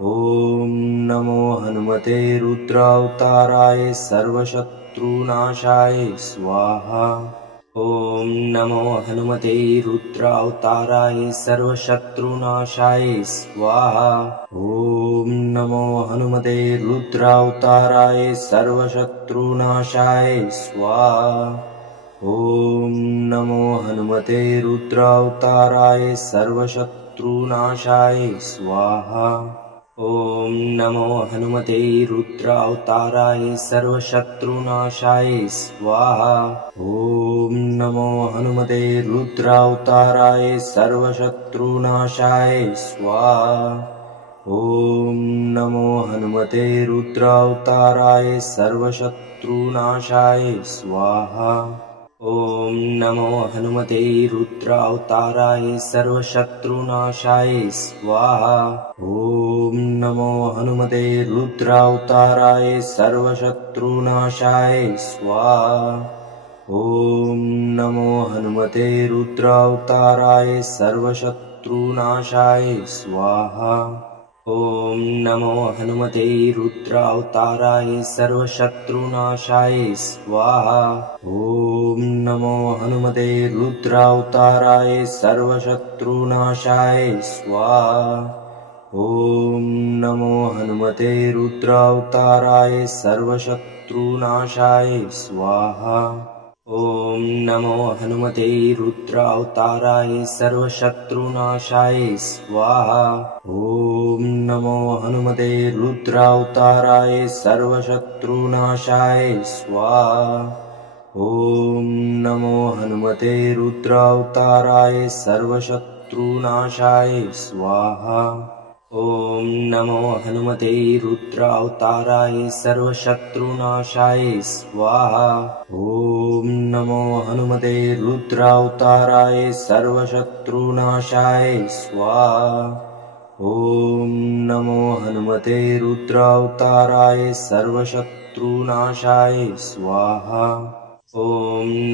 ॐ नमो हनुमते रुद्रावताराय सर्वशत्रुनाशाय स्वाहा। ॐ नमो हनुमते रुद्रावताराय सर्वशत्रुनाशाय स्वाहा। ॐ नमो हनुमते रुद्रावताराय सर्वशत्रुनाशाय स्वाहा। ॐ नमो हनुमते रुद्रावताराय सर्वशत्रुनाशाय स्वाहा। ॐ नमो हनुमते रुद्रावताराय सर्वशत्रुनाशाय स्वाहा। ॐ नमो हनुमते रुद्रावताराय सर्वशत्रुनाशाय स्वाहा। ॐ नमो हनुमते रुद्रावताराय सर्वशत्रुनाशाय स्वाहा। ॐ नमो हनुमते रुद्रावताराय सर्वशत्रुनाशाय स्वाहा। ॐ नमो हनुमते रुद्रावताराय सर्वशत्रुनाशाय स्वाहा। ॐ नमो हनुमते रुद्रावताराय सर्वशत्रुनाशाय स्वाहा। ॐ नमो हनुमते रुद्रावताराय सर्वशत्रुनाशाय स्वाहा। ॐ नमो हनुमते रुद्रावताराय सर्वशत्रुनाशाय स्वाहा। ॐ नमो हनुमते रुद्रावताराय सर्वशत्रुनाशाय स्वाहा। ॐ नमो हनुमते रुद्रावताराय सर्वशत्रुनाशाय स्वाहा। ॐ नमो हनुमते रुद्रावताराय सर्वशत्रुनाशाय स्वाहा। ॐ नमो हनुमते रुद्रावताराय सर्वशत्रुनाशाय स्वाहा। ॐ नमो हनुमते रुद्रावताराय सर्वशत्रुनाशाय स्वाहा। ॐ नमो हनुमते रुद्रावताराय सर्वशत्रुनाशाय स्वाहा। ॐ नमो हनुमते रुद्रावताराय सर्वशत्रुनाशाय स्वाहा। ॐ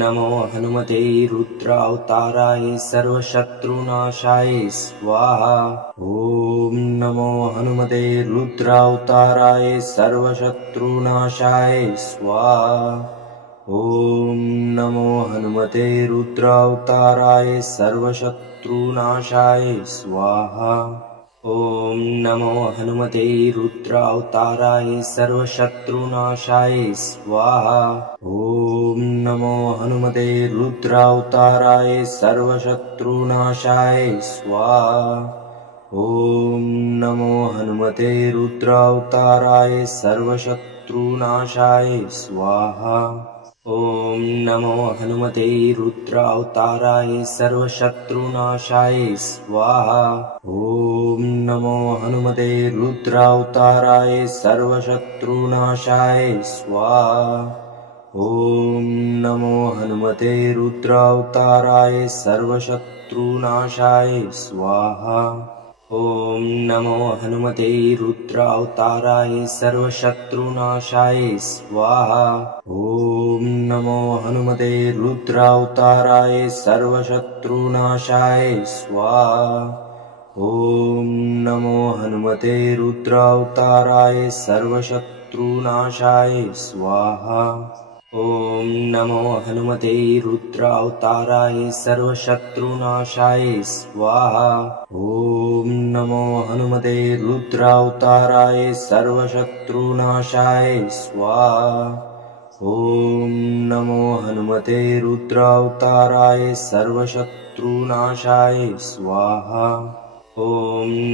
नमो हनुमते रुद्रावताराय सर्वशत्रुनाशाय स्वाहा। ॐ नमो हनुमते रुद्रावताराय सर्वशत्रुनाशाय स्वाहा। ॐ नमो हनुमते रुद्रावताराय सर्वशत्रुनाशाय स्वाहा। ॐ नमो हनुमते रुद्रावताराय सर्वशत्रुनाशाय स्वाहा। ॐ नमो हनुमते रुद्रावताराय सर्वशत्रुनाशाय स्वाहा। ॐ नमो हनुमते रुद्रावताराय सर्वशत्रुनाशाय स्वाहा। ॐ नमो हनुमते रुद्रावताराय सर्वशत्रुनाशाय स्वाहा। ॐ नमो हनुमते रुद्रावताराय सर्वशत्रुनाशाय स्वाहा। ॐ नमो हनुमते रुद्रावताराय सर्वशत्रुनाशाय स्वाहा। ॐ नमो हनुमते रुद्रावताराय सर्वशत्रुनाशाय स्वाहा। ॐ नमो हनुमते रुद्रावताराय सर्वशत्रुनाशाय स्वाहा। ॐ नमो हनुमते रुद्रावताराय सर्वशत्रुनाशाय स्वाहा। ॐ नमो हनुमते रुद्रावताराय सर्वशत्रुनाशाय स्वाहा। ॐ नमो हनुमते रुद्रावताराय सर्वशत्रुनाशाय स्वाहा। ॐ नमो हनुमते रुद्रावताराय सर्वशत्रुनाशाय स्वाहा। ॐ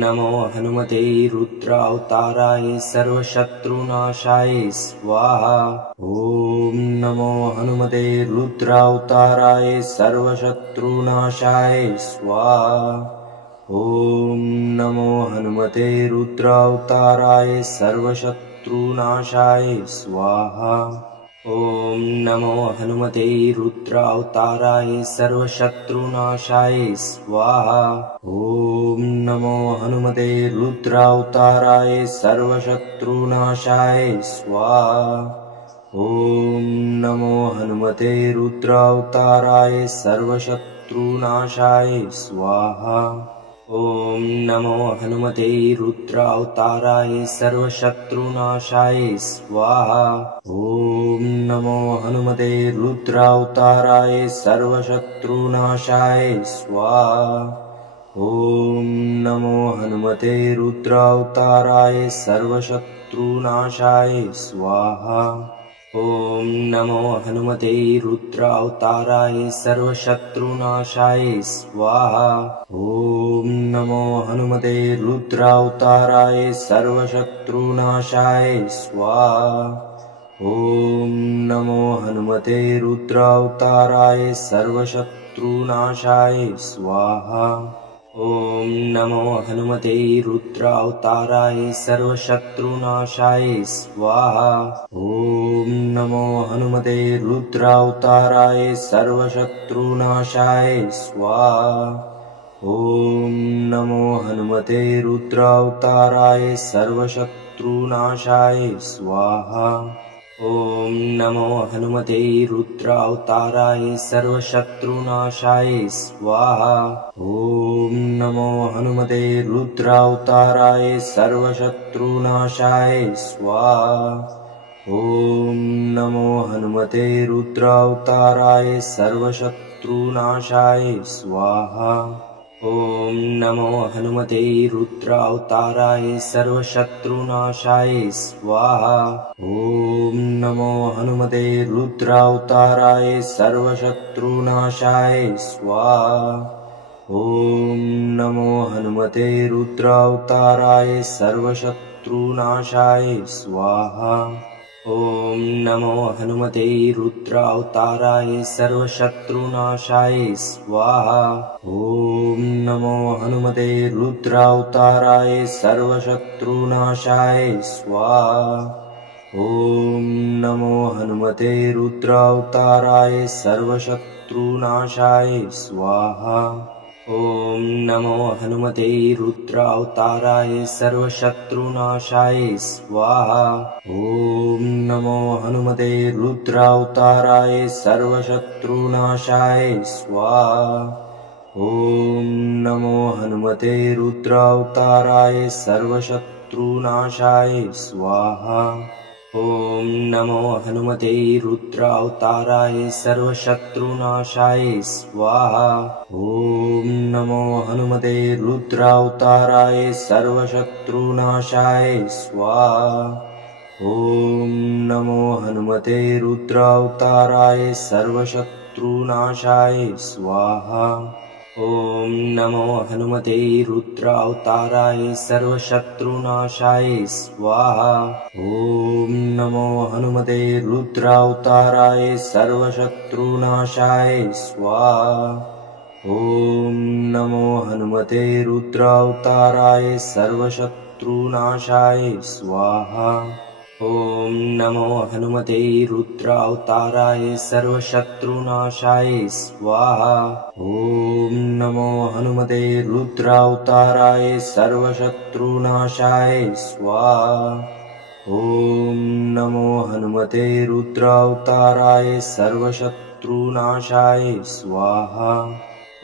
नमो हनुमते रुद्रावताराय सर्वशत्रुनाशाय स्वाहा। ॐ नमो हनुमते रुद्रावताराय सर्वशत्रुनाशाय स्वाहा। ॐ नमो हनुमते रुद्रावताराय सर्वशत्रुनाशाय स्वाहा। ॐ नमो हनुमते रुद्रावताराय सर्वशत्रुनाशाय स्वाहा। ॐ नमो हनुमते रुद्रावताराय सर्वशत्रुनाशाय स्वाहा। ॐ नमो हनुमते रुद्रावताराय सर्वशत्रुनाशाय स्वाहा। ॐ नमो हनुमते रुद्रावताराय सर्वशत्रुनाशाय स्वाहा। ॐ नमो हनुमते रुद्रावताराय सर्वशत्रुनाशाय स्वाहा। ॐ नमो हनुमते रुद्रावताराय सर्वशत्रुनाशाय स्वाहा। ॐ नमो हनुमते रुद्रावताराय सर्वशत्रुनाशाय स्वाहा। ॐ नमो हनुमते रुद्रावताराय सर्वशत्रुनाशाय स्वाहा। ॐ नमो हनुमते रुद्रावताराय सर्वशत्रुनाशाय स्वाहा। ॐ नमो हनुमते रुद्रावताराय सर्वशत्रुनाशाय स्वाहा। ॐ नमो हनुमते रुद्रावताराय सर्वशत्रुनाशाय स्वाहा। ॐ नमो हनुमते रुद्रावताराय सर्वशत्रुनाशाय स्वाहा। ॐ नमो हनुमते रुद्रावताराय सर्वशत्रुनाशाय स्वाहा। ॐ नमो हनुमते रुद्रावताराय सर्वशत्रुनाशाय स्वाहा। ॐ नमो हनुमते रुद्रावताराय सर्वशत्रुनाशाय स्वाहा। ॐ नमो हनुमते रुद्रावताराय सर्वशत्रुनाशाय स्वाहा। ॐ नमो हनुमते रुद्रावताराय सर्वशत्रुनाशाय स्वाहा। ॐ नमो हनुमते रुद्रावताराय सर्वशत्रुनाशाय स्वाहा। ॐ नमो हनुमते रुद्रावताराय सर्वशत्रुनाशाय स्वाहा। ॐ नमो हनुमते रुद्रावताराय सर्वशत्रुनाशाय स्वाहा। ॐ नमो हनुमते रुद्रावताराय सर्वशत्रुनाशाय स्वाहा। ॐ नमो हनुमते रुद्रावताराय सर्वशत्रुनाशाय स्वाहा। ॐ नमो हनुमते रुद्रावताराय सर्वशत्रुनाशाय स्वाहा। ॐ नमो हनुमते रुद्रावताराय सर्वशत्रुनाशाय स्वाहा। ॐ नमो हनुमते रुद्रावताराय सर्वशत्रुनाशाय स्वाहा। ॐ नमो हनुमते रुद्रावताराय सर्वशत्रुनाशाय स्वाहा। ॐ नमो हनुमते रुद्रावताराय सर्वशत्रुनाशाय स्वाहा। ॐ नमो हनुमते रुद्रावताराय सर्वशत्रुनाशाय स्वाहा। ॐ नमो हनुमते रुद्रावताराय सर्वशत्रुनाशाय स्वाहा। ॐ नमो हनुमते रुद्रावताराय सर्वशत्रुनाशाय स्वाहा। ॐ नमो हनुमते रुद्रावताराय सर्वशत्रुनाशाय स्वाहा। ॐ नमो हनुमते रुद्रावताराय सर्वशत्रुनाशाय स्वाहा। ॐ नमो हनुमते रुद्रावताराय सर्वशत्रुनाशाय स्वाहा।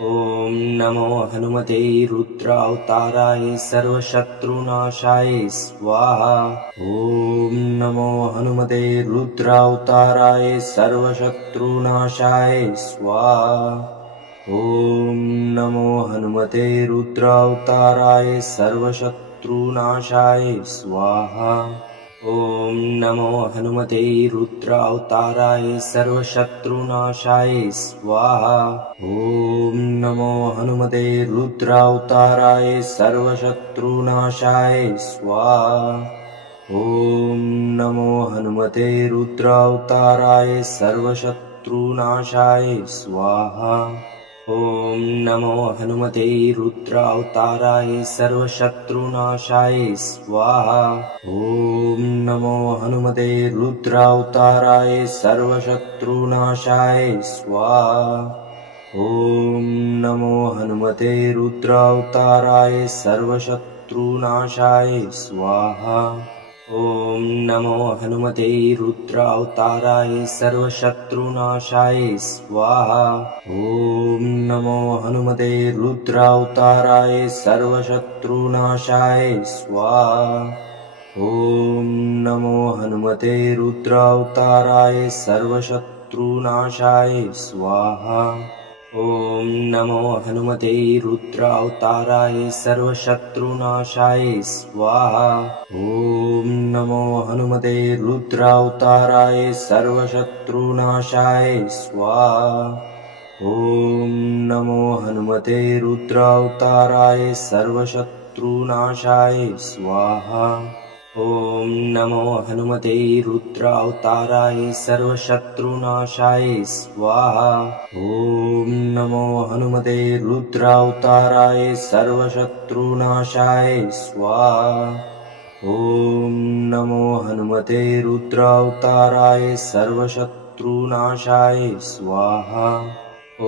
ॐ नमो हनुमते रुद्रावताराय सर्वशत्रुनाशाय स्वाहा। ॐ नमो हनुमते रुद्रावताराय सर्वशत्रुनाशाय स्वाहा। ॐ नमो हनुमते रुद्रावताराय सर्वशत्रुनाशाय स्वाहा। ॐ नमो हनुमते रुद्रावताराय सर्वशत्रुनाशाय स्वाहा। ॐ नमो हनुमते रुद्रावताराय सर्वशत्रुनाशाय स्वाहा। ॐ नमो हनुमते रुद्रावताराय सर्वशत्रुनाशाय स्वाहा। ॐ नमो हनुमते रुद्रावताराय सर्वशत्रुनाशाय स्वाहा। ॐ नमो हनुमते रुद्रावताराय सर्वशत्रुनाशाय स्वाहा। ॐ नमो हनुमते रुद्रावताराय सर्वशत्रुनाशाय स्वाहा। ॐ नमो हनुमते रुद्रावताराय सर्वशत्रुनाशाय स्वाहा। ॐ नमो हनुमते रुद्रावताराय सर्वशत्रुनाशाय स्वाहा। ॐ नमो हनुमते रुद्रावताराय सर्वशत्रुनाशाय स्वाहा। ॐ नमो हनुमते रुद्रावताराय सर्वशत्रुनाशाय स्वाहा। ॐ नमो हनुमते रुद्रावताराय सर्वशत्रुनाशाय स्वाहा। ॐ नमो हनुमते रुद्रावताराय सर्वशत्रुनाशाय स्वाहा। ॐ नमो हनुमते रुद्रावताराय सर्वशत्रुनाशाय स्वाहा। ॐ नमो हनुमते रुद्रावताराय सर्वशत्रुनाशाय स्वाहा। ॐ नमो हनुमते रुद्रावताराय सर्वशत्रुनाशाय स्वाहा। ॐ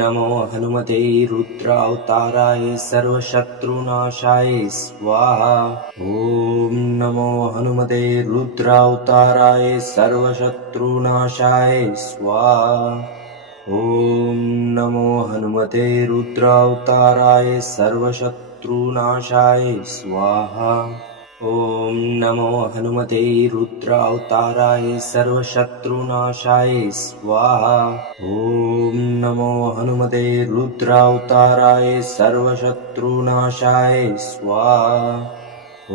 नमो हनुमते रुद्रावताराय सर्वशत्रुनाशाय स्वाहा। ॐ नमो हनुमते रुद्रावताराय सर्वशत्रुनाशाय स्वाहा। ॐ नमो हनुमते रुद्रावताराय सर्वशत्रुनाशाय स्वाहा। ॐ नमो हनुमते रुद्रावताराय सर्वशत्रुनाशाय स्वाहा। ॐ नमो हनुमते रुद्रावताराय सर्वशत्रुनाशाय स्वाहा। ॐ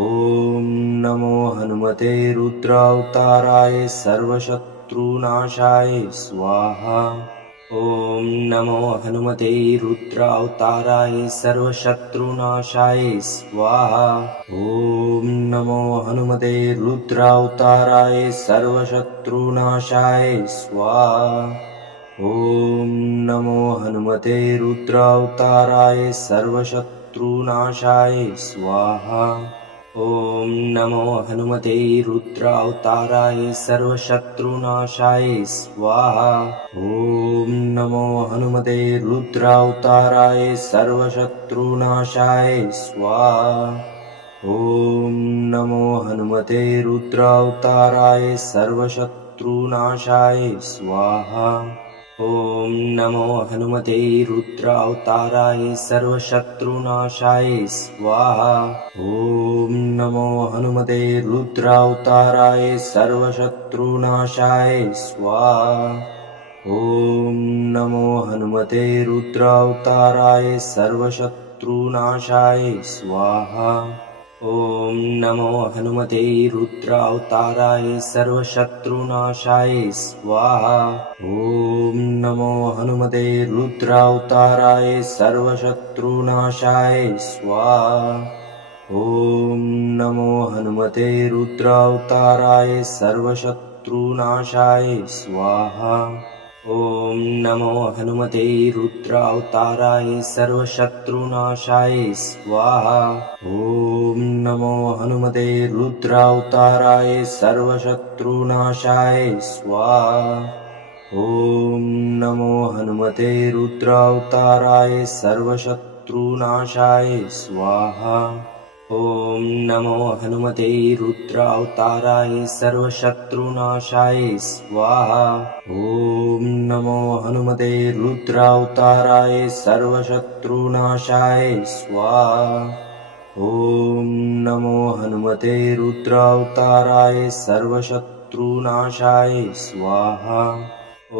नमो हनुमते रुद्रावताराय सर्वशत्रुनाशाय स्वाहा। ॐ नमो हनुमते रुद्रावताराय सर्वशत्रुनाशाय स्वाहा। ॐ नमो हनुमते रुद्रावताराय सर्वशत्रुनाशाय स्वाहा। ॐ नमो हनुमते रुद्रावताराय सर्वशत्रुनाशाय स्वाहा। ॐ नमो हनुमते रुद्रावताराय सर्वशत्रुनाशाय स्वाहा। ॐ नमो हनुमते रुद्रावताराय सर्वशत्रुनाशाय स्वाहा। ॐ नमो हनुमते रुद्रावताराय सर्वशत्रुनाशाय स्वाहा। ॐ नमो हनुमते रुद्रावताराय सर्वशत्रुनाशाय स्वाहा। ॐ नमो हनुमते रुद्रावताराय सर्वशत्रुनाशाय स्वाहा। ॐ नमो हनुमते रुद्रावताराय सर्वशत्रुनाशाय स्वाहा। ॐ नमो हनुमते रुद्रावताराय सर्वशत्रुनाशाय स्वाहा। ॐ नमो हनुमते रुद्रावताराय सर्वशत्रुनाशाय स्वाहा। ॐ नमो हनुमते रुद्रावताराय सर्वशत्रुनाशाय स्वाहा। ॐ नमो हनुमते रुद्रावताराय सर्वशत्रुनाशाय स्वाहा। ॐ नमो हनुमते रुद्रावताराय सर्वशत्रुनाशाय स्वाहा। ॐ नमो हनुमते रुद्रावताराय सर्वशत्रुनाशाय स्वाहा। ॐ नमो हनुमते रुद्रावताराय सर्वशत्रुनाशाय स्वाहा। ॐ नमो हनुमते रुद्रावताराय सर्वशत्रुनाशाय स्वाहा। ॐ नमो हनुमते रुद्रावताराय सर्वशत्रुनाशाय स्वाहा। ॐ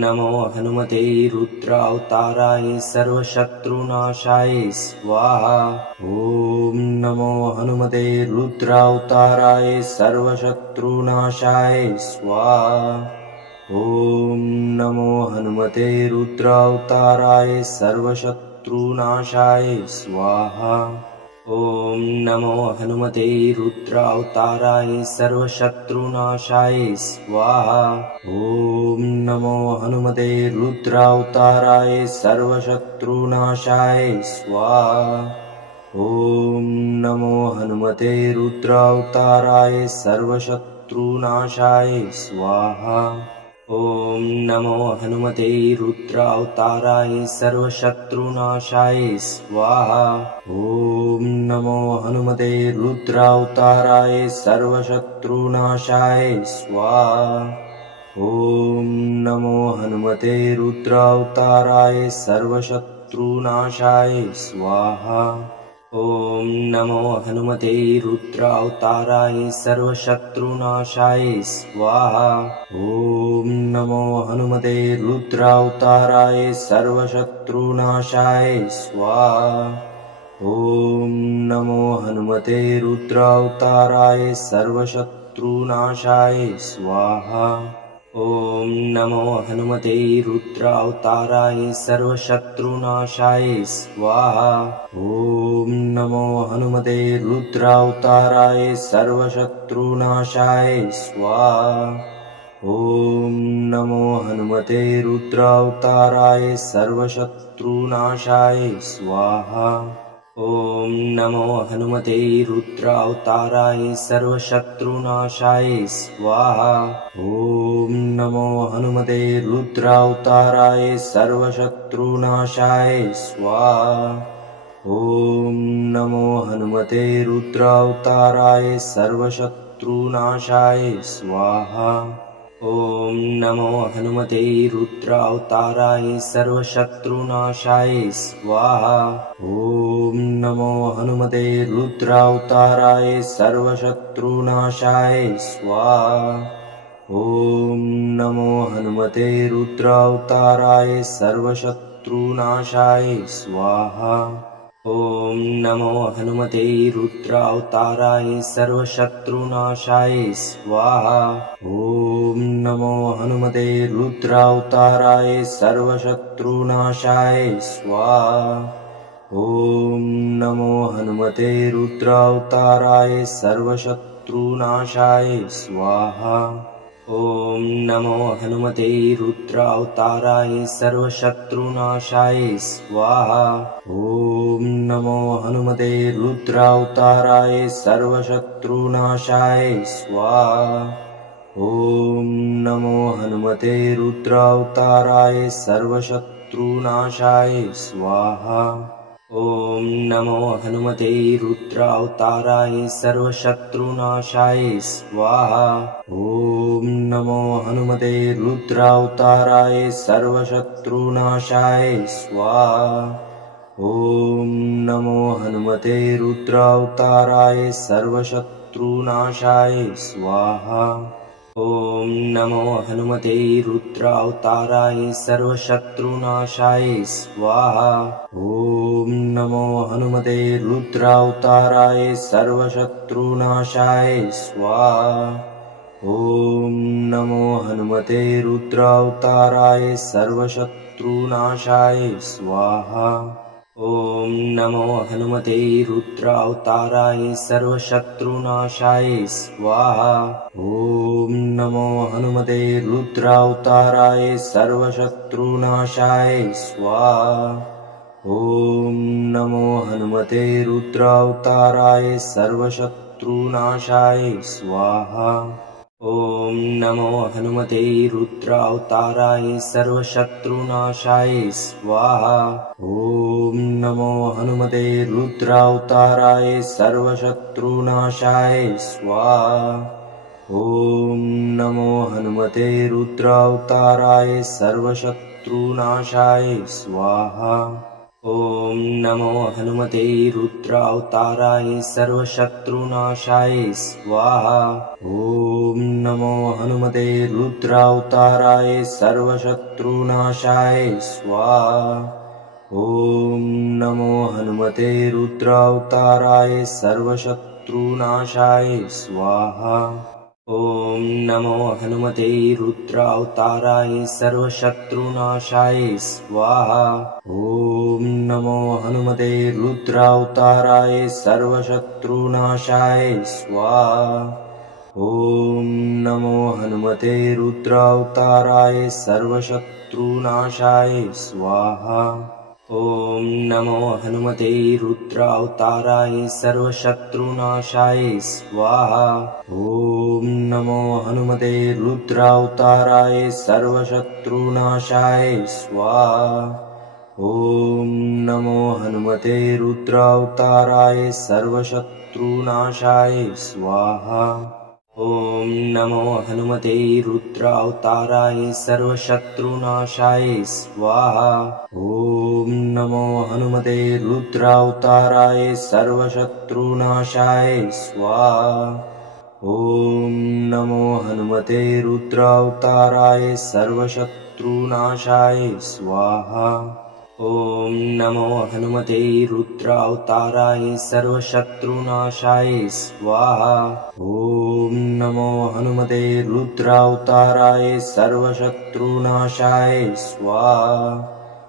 नमो हनुमते रुद्रावताराय सर्वशत्रुनाशाय स्वाहा। ॐ नमो हनुमते रुद्रावताराय सर्वशत्रुनाशाय स्वाहा। ॐ नमो हनुमते रुद्रावताराय सर्वशत्रुनाशाय स्वाहा। ॐ नमो हनुमते रुद्रावताराय सर्वशत्रुनाशाय स्वाहा। ॐ नमो हनुमते रुद्रावताराय सर्वशत्रुनाशाय स्वाहा। ॐ नमो हनुमते रुद्रावताराय सर्वशत्रुनाशाय स्वाहा। ॐ नमो हनुमते रुद्रावताराय सर्वशत्रुनाशाय स्वाहा। ॐ नमो हनुमते रुद्रावताराय सर्वशत्रुनाशाय स्वाहा। ॐ नमो हनुमते रुद्रावताराय सर्वशत्रुनाशाय स्वाहा। ॐ नमो हनुमते रुद्रावताराय सर्वशत्रुनाशाय स्वाहा। ॐ नमो हनुमते रुद्रावताराय सर्वशत्रुनाशाय स्वाहा। ॐ नमो हनुमते रुद्रावताराय सर्वशत्रुनाशाय स्वाहा। ॐ नमो हनुमते रुद्रावताराय सर्वशत्रुनाशाय स्वाहा। ॐ नमो हनुमते रुद्रावताराय सर्वशत्रुनाशाय स्वाहा। ॐ नमो हनुमते रुद्रावताराय सर्वशत्रुनाशाय स्वाहा। ॐ नमो हनुमते रुद्रावताराय सर्वशत्रुनाशाय स्वाहा। ॐ नमो हनुमते रुद्रावताराय सर्वशत्रुनाशाय स्वाहा। ॐ नमो हनुमते रुद्रावताराय सर्वशत्रुनाशाय स्वाहा। ॐ नमो हनुमते रुद्रावताराय सर्वशत्रुनाशाय स्वाहा। ॐ नमो हनुमते रुद्रावताराय सर्वशत्रुनाशाय स्वाहा। ॐ नमो हनुमते रुद्रावताराय सर्वशत्रुनाशाय स्वाहा। ॐ नमो हनुमते रुद्रावताराय सर्वशत्रुनाशाय स्वाहा। ॐ नमो हनुमते रुद्रावताराय सर्वशत्रुनाशाय स्वाहा। ॐ नमो हनुमते रुद्रावताराय सर्वशत्रुनाशाय स्वाहा। ॐ नमो हनुमते रुद्रावताराय सर्वशत्रुनाशाय स्वाहा। ॐ नमो हनुमते रुद्रावताराय सर्वशत्रुनाशाय स्वाहा। ॐ नमो हनुमते रुद्रावताराय सर्वशत्रुनाशाय स्वाहा। ॐ नमो हनुमते रुद्रावताराय सर्वशत्रुनाशाय स्वाहा। ॐ नमो हनुमते रुद्रावताराय सर्वशत्रुनाशाय स्वाहा। ॐ नमो हनुमते रुद्रावताराय सर्वशत्रुनाशाय स्वाहा। ॐ नमो हनुमते रुद्रावताराय सर्वशत्रुनाशाय स्वाहा। ॐ नमो हनुमते रुद्रावताराय सर्वशत्रुनाशाय स्वाहा। ॐ नमो हनुमते रुद्रावताराय सर्वशत्रुनाशाय स्वाहा। ॐ नमो हनुमते रुद्रावताराय सर्वशत्रुनाशाय स्वाहा। ॐ नमो हनुमते रुद्रावताराय सर्वशत्रुनाशाय स्वाहा। ॐ नमो हनुमते रुद्रावताराय सर्वशत्रुनाशाय स्वाहा। ॐ नमो हनुमते रुद्रावताराय सर्वशत्रुनाशाय स्वाहा। ॐ नमो हनुमते रुद्रावताराय सर्वशत्रुनाशाय स्वाहा। ॐ नमो हनुमते रुद्रावताराय सर्वशत्रुनाशाय स्वाहा। ॐ नमो हनुमते रुद्रावताराय सर्वशत्रुनाशाय स्वाहा। ॐ नमो हनुमते रुद्रावताराय सर्वशत्रुनाशाय स्वाहा। ॐ नमो हनुमते रुद्रावताराय सर्वशत्रुनाशाय स्वाहा। ॐ नमो हनुमते रुद्रावताराय सर्वशत्रुनाशाय स्वाहा। ॐ नमो हनुमते रुद्रावताराय सर्वशत्रुनाशाय स्वाहा। ॐ नमो हनुमते रुद्रावताराय सर्वशत्रुनाशाय स्वाहा। ॐ नमो हनुमते रुद्रावताराय सर्वशत्रुनाशाय स्वाहा। ॐ नमो हनुमते रुद्रावताराय सर्वशत्रुनाशाय स्वाहा। ॐ नमो हनुमते रुद्रावताराय सर्वशत्रुनाशाय स्वाहा। ॐ नमो हनुमते रुद्रावताराय सर्वशत्रुनाशाय स्वाहा। ॐ नमो हनुमते रुद्रावताराय सर्वशत्रुनाशाय स्वाहा। ॐ नमो हनुमते रुद्रावताराय सर्वशत्रुनाशाय स्वाहा। ॐ नमो हनुमते रुद्रावताराय सर्वशत्रुनाशाय स्वाहा। ॐ नमो हनुमते रुद्रावताराय सर्वशत्रुनाशाय स्वाहा।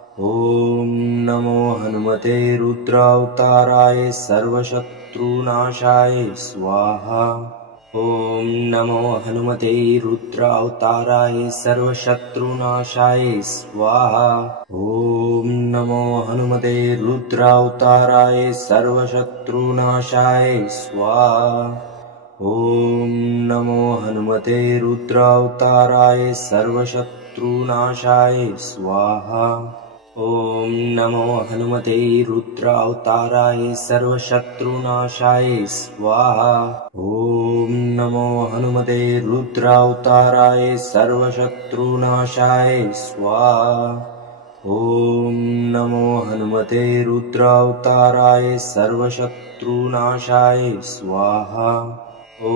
ॐ नमो हनुमते रुद्रावताराय सर्वशत्रुनाशाय स्वाहा। ॐ नमो हनुमते रुद्रावताराय सर्वशत्रुनाशाय स्वाहा। ॐ नमो हनुमते रुद्रावताराय सर्वशत्रुनाशाय स्वाहा। ॐ नमो हनुमते रुद्रावताराय सर्वशत्रुनाशाय स्वाहा। ॐ नमो हनुमते रुद्रावताराय सर्वशत्रुनाशाय स्वाहा। ॐ नमो हनुमते रुद्रावताराय सर्वशत्रुनाशाय स्वाहा। ॐ नमो हनुमते रुद्रावताराय सर्वशत्रुनाशाय स्वाहा। ॐ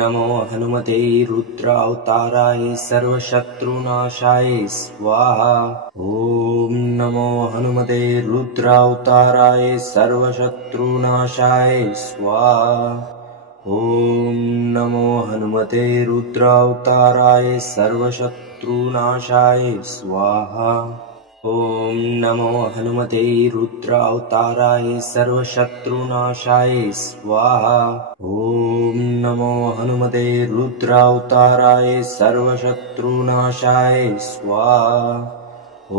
नमो हनुमते रुद्रावताराय सर्वशत्रुनाशाय स्वाहा। ॐ नमो हनुमते रुद्रावताराय सर्वशत्रुनाशाय स्वाहा। ॐ नमो हनुमते रुद्रावताराय सर्वशत्रुनाशाय स्वाहा। ॐ नमो हनुमते रुद्रावताराय सर्वशत्रुनाशाय स्वाहा। ॐ नमो हनुमते रुद्रावताराय सर्वशत्रुनाशाय स्वाहा। ॐ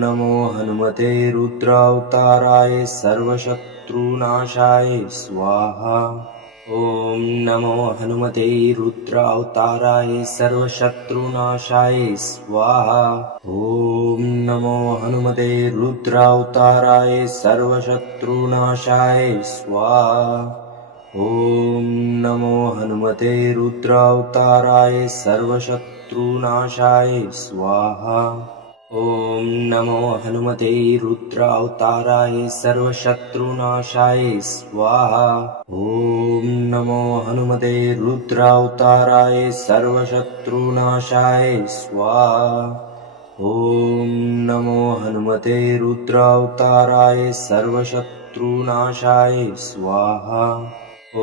नमो हनुमते रुद्रावताराय सर्वशत्रुनाशाय स्वाहा। ॐ नमो हनुमते रुद्रावताराय सर्वशत्रुनाशाय स्वाहा। ॐ नमो हनुमते रुद्रावताराय सर्वशत्रुनाशाय स्वाहा। ॐ नमो हनुमते रुद्रावताराय सर्वशत्रुनाशाय स्वाहा। ॐ नमो हनुमते रुद्रावताराय सर्वशत्रुनाशाय स्वाहा। ॐ नमो हनुमते रुद्रावताराय सर्वशत्रुनाशाय स्वाहा। ॐ नमो हनुमते रुद्रावताराय सर्वशत्रुनाशाय स्वाहा। ॐ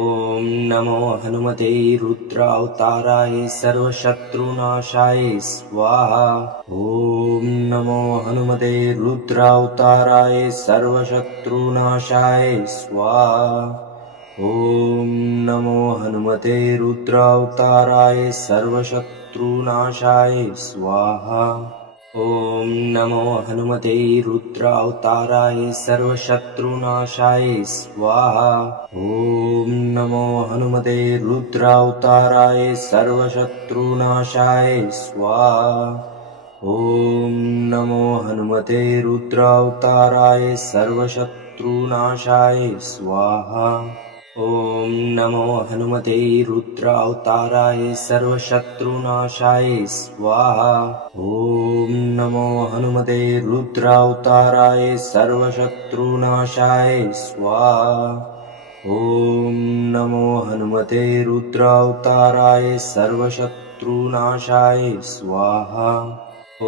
नमो हनुमते रुद्रावताराय सर्वशत्रुनाशाय स्वाहा। ॐ नमो हनुमते रुद्रावताराय सर्वशत्रुनाशाय स्वाहा। ॐ नमो हनुमते रुद्रावताराय सर्वशत्रुनाशाय स्वाहा। ॐ नमो हनुमते रुद्रावताराय सर्वशत्रुनाशाय स्वाहा। ॐ नमो हनुमते रुद्रावताराय सर्वशत्रुनाशाय स्वाहा। ॐ नमो हनुमते रुद्रावताराय सर्वशत्रुनाशाय स्वाहा। ॐ नमो हनुमते रुद्रावताराय सर्वशत्रुनाशाय स्वाहा। ॐ नमो हनुमते रुद्रावताराय सर्वशत्रुनाशाय स्वाहा। ॐ नमो हनुमते रुद्रावताराय सर्वशत्रुनाशाय स्वाहा। ॐ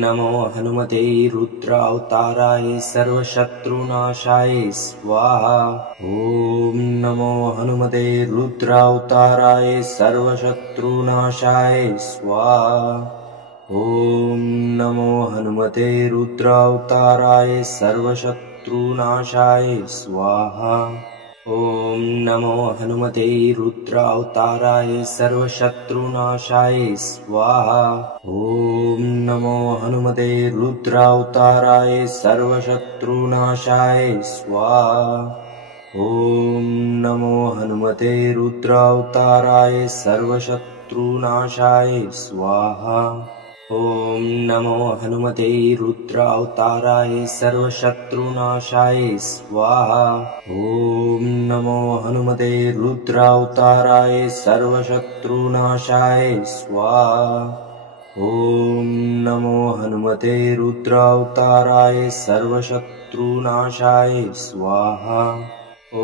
नमो हनुमते रुद्रावताराय सर्वशत्रुनाशाय स्वाहा। ॐ नमो हनुमते रुद्रावताराय सर्वशत्रुनाशाय स्वाहा। ॐ नमो हनुमते रुद्रावताराय सर्वशत्रुनाशाय स्वाहा। ॐ नमो हनुमते रुद्रावताराय सर्वशत्रुनाशाय स्वाहा। ॐ नमो हनुमते रुद्रावताराय सर्वशत्रुनाशाय स्वाहा। ॐ नमो हनुमते रुद्रावताराय सर्वशत्रुनाशाय स्वाहा। ॐ नमो हनुमते रुद्रावताराय सर्वशत्रुनाशाय स्वाहा। ॐ नमो हनुमते रुद्रावताराय सर्वशत्रुनाशाय स्वाहा। ॐ नमो हनुमते रुद्रावताराय सर्वशत्रुनाशाय स्वाहा। ॐ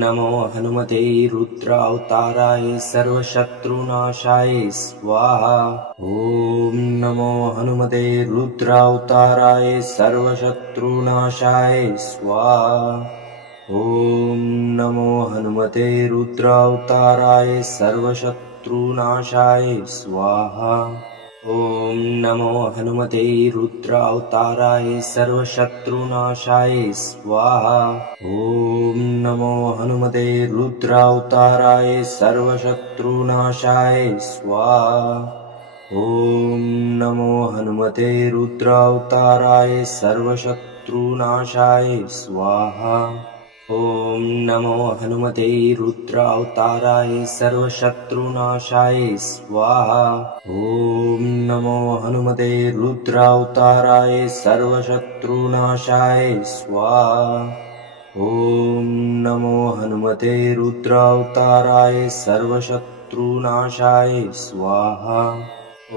नमो हनुमते रुद्रावताराय सर्वशत्रुनाशाय स्वाहा। ॐ नमो हनुमते रुद्रावताराय सर्वशत्रुनाशाय स्वाहा। ॐ नमो हनुमते रुद्रावताराय सर्वशत्रुनाशाय स्वाहा। ॐ नमो हनुमते रुद्रावताराय सर्वशत्रुनाशाय स्वाहा। ॐ नमो हनुमते रुद्रावताराय सर्वशत्रुनाशाय स्वाहा। ॐ नमो हनुमते रुद्रावताराय सर्वशत्रुनाशाय स्वाहा। ॐ नमो हनुमते रुद्रावताराय सर्वशत्रुनाशाय स्वाहा। ॐ नमो हनुमते रुद्रावताराय सर्वशत्रुनाशाय स्वाहा। ॐ नमो हनुमते रुद्रावताराय सर्वशत्रुनाशाय स्वाहा। ॐ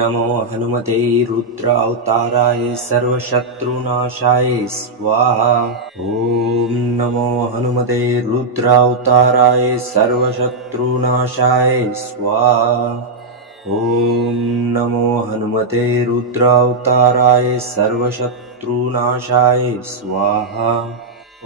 नमो हनुमते रुद्रावताराय सर्वशत्रुनाशाय स्वाहा। ॐ नमो हनुमते रुद्रावताराय सर्वशत्रुनाशाय स्वाहा। ॐ नमो हनुमते रुद्रावताराय सर्वशत्रुनाशाय स्वाहा। ॐ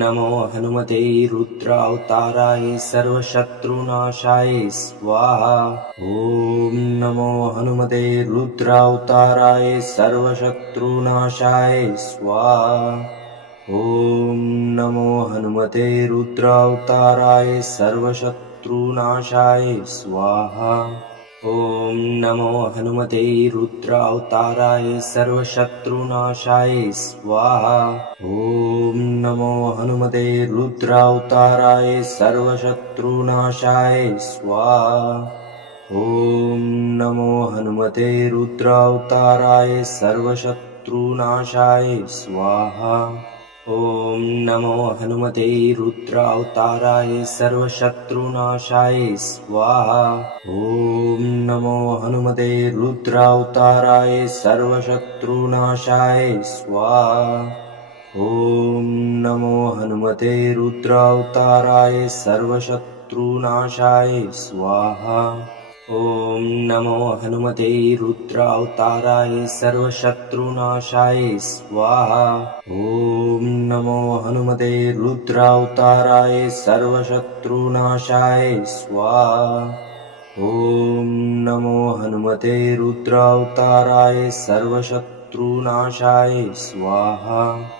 नमो हनुमते रुद्रावताराय सर्वशत्रुनाशाय स्वाहा। ॐ नमो हनुमते रुद्रावताराय सर्वशत्रुनाशाय स्वाहा। ॐ नमो हनुमते रुद्रावताराय सर्वशत्रुनाशाय स्वाहा। ॐ नमो हनुमते रुद्रावताराय सर्वशत्रुनाशाय स्वाहा। ॐ नमो हनुमते रुद्रावताराय सर्वशत्रुनाशाय स्वाहा। ॐ नमो हनुमते रुद्रावताराय सर्वशत्रुनाशाय स्वाहा। ॐ नमो हनुमते रुद्रावताराय सर्वशत्रुनाशाय स्वाहा। ॐ नमो हनुमते रुद्रावताराय सर्वशत्रुनाशाय स्वाहा। ॐ नमो हनुमते रुद्रावताराय सर्वशत्रुनाशाय स्वाहा। ॐ नमो हनुमते रुद्रावताराय सर्वशत्रुनाशाय स्वाहा। ॐ नमो हनुमते रुद्रावताराय सर्वशत्रुनाशाय स्वाहा। ॐ नमो हनुमते रुद्रावताराय सर्वशत्रुनाशाय स्वाहा।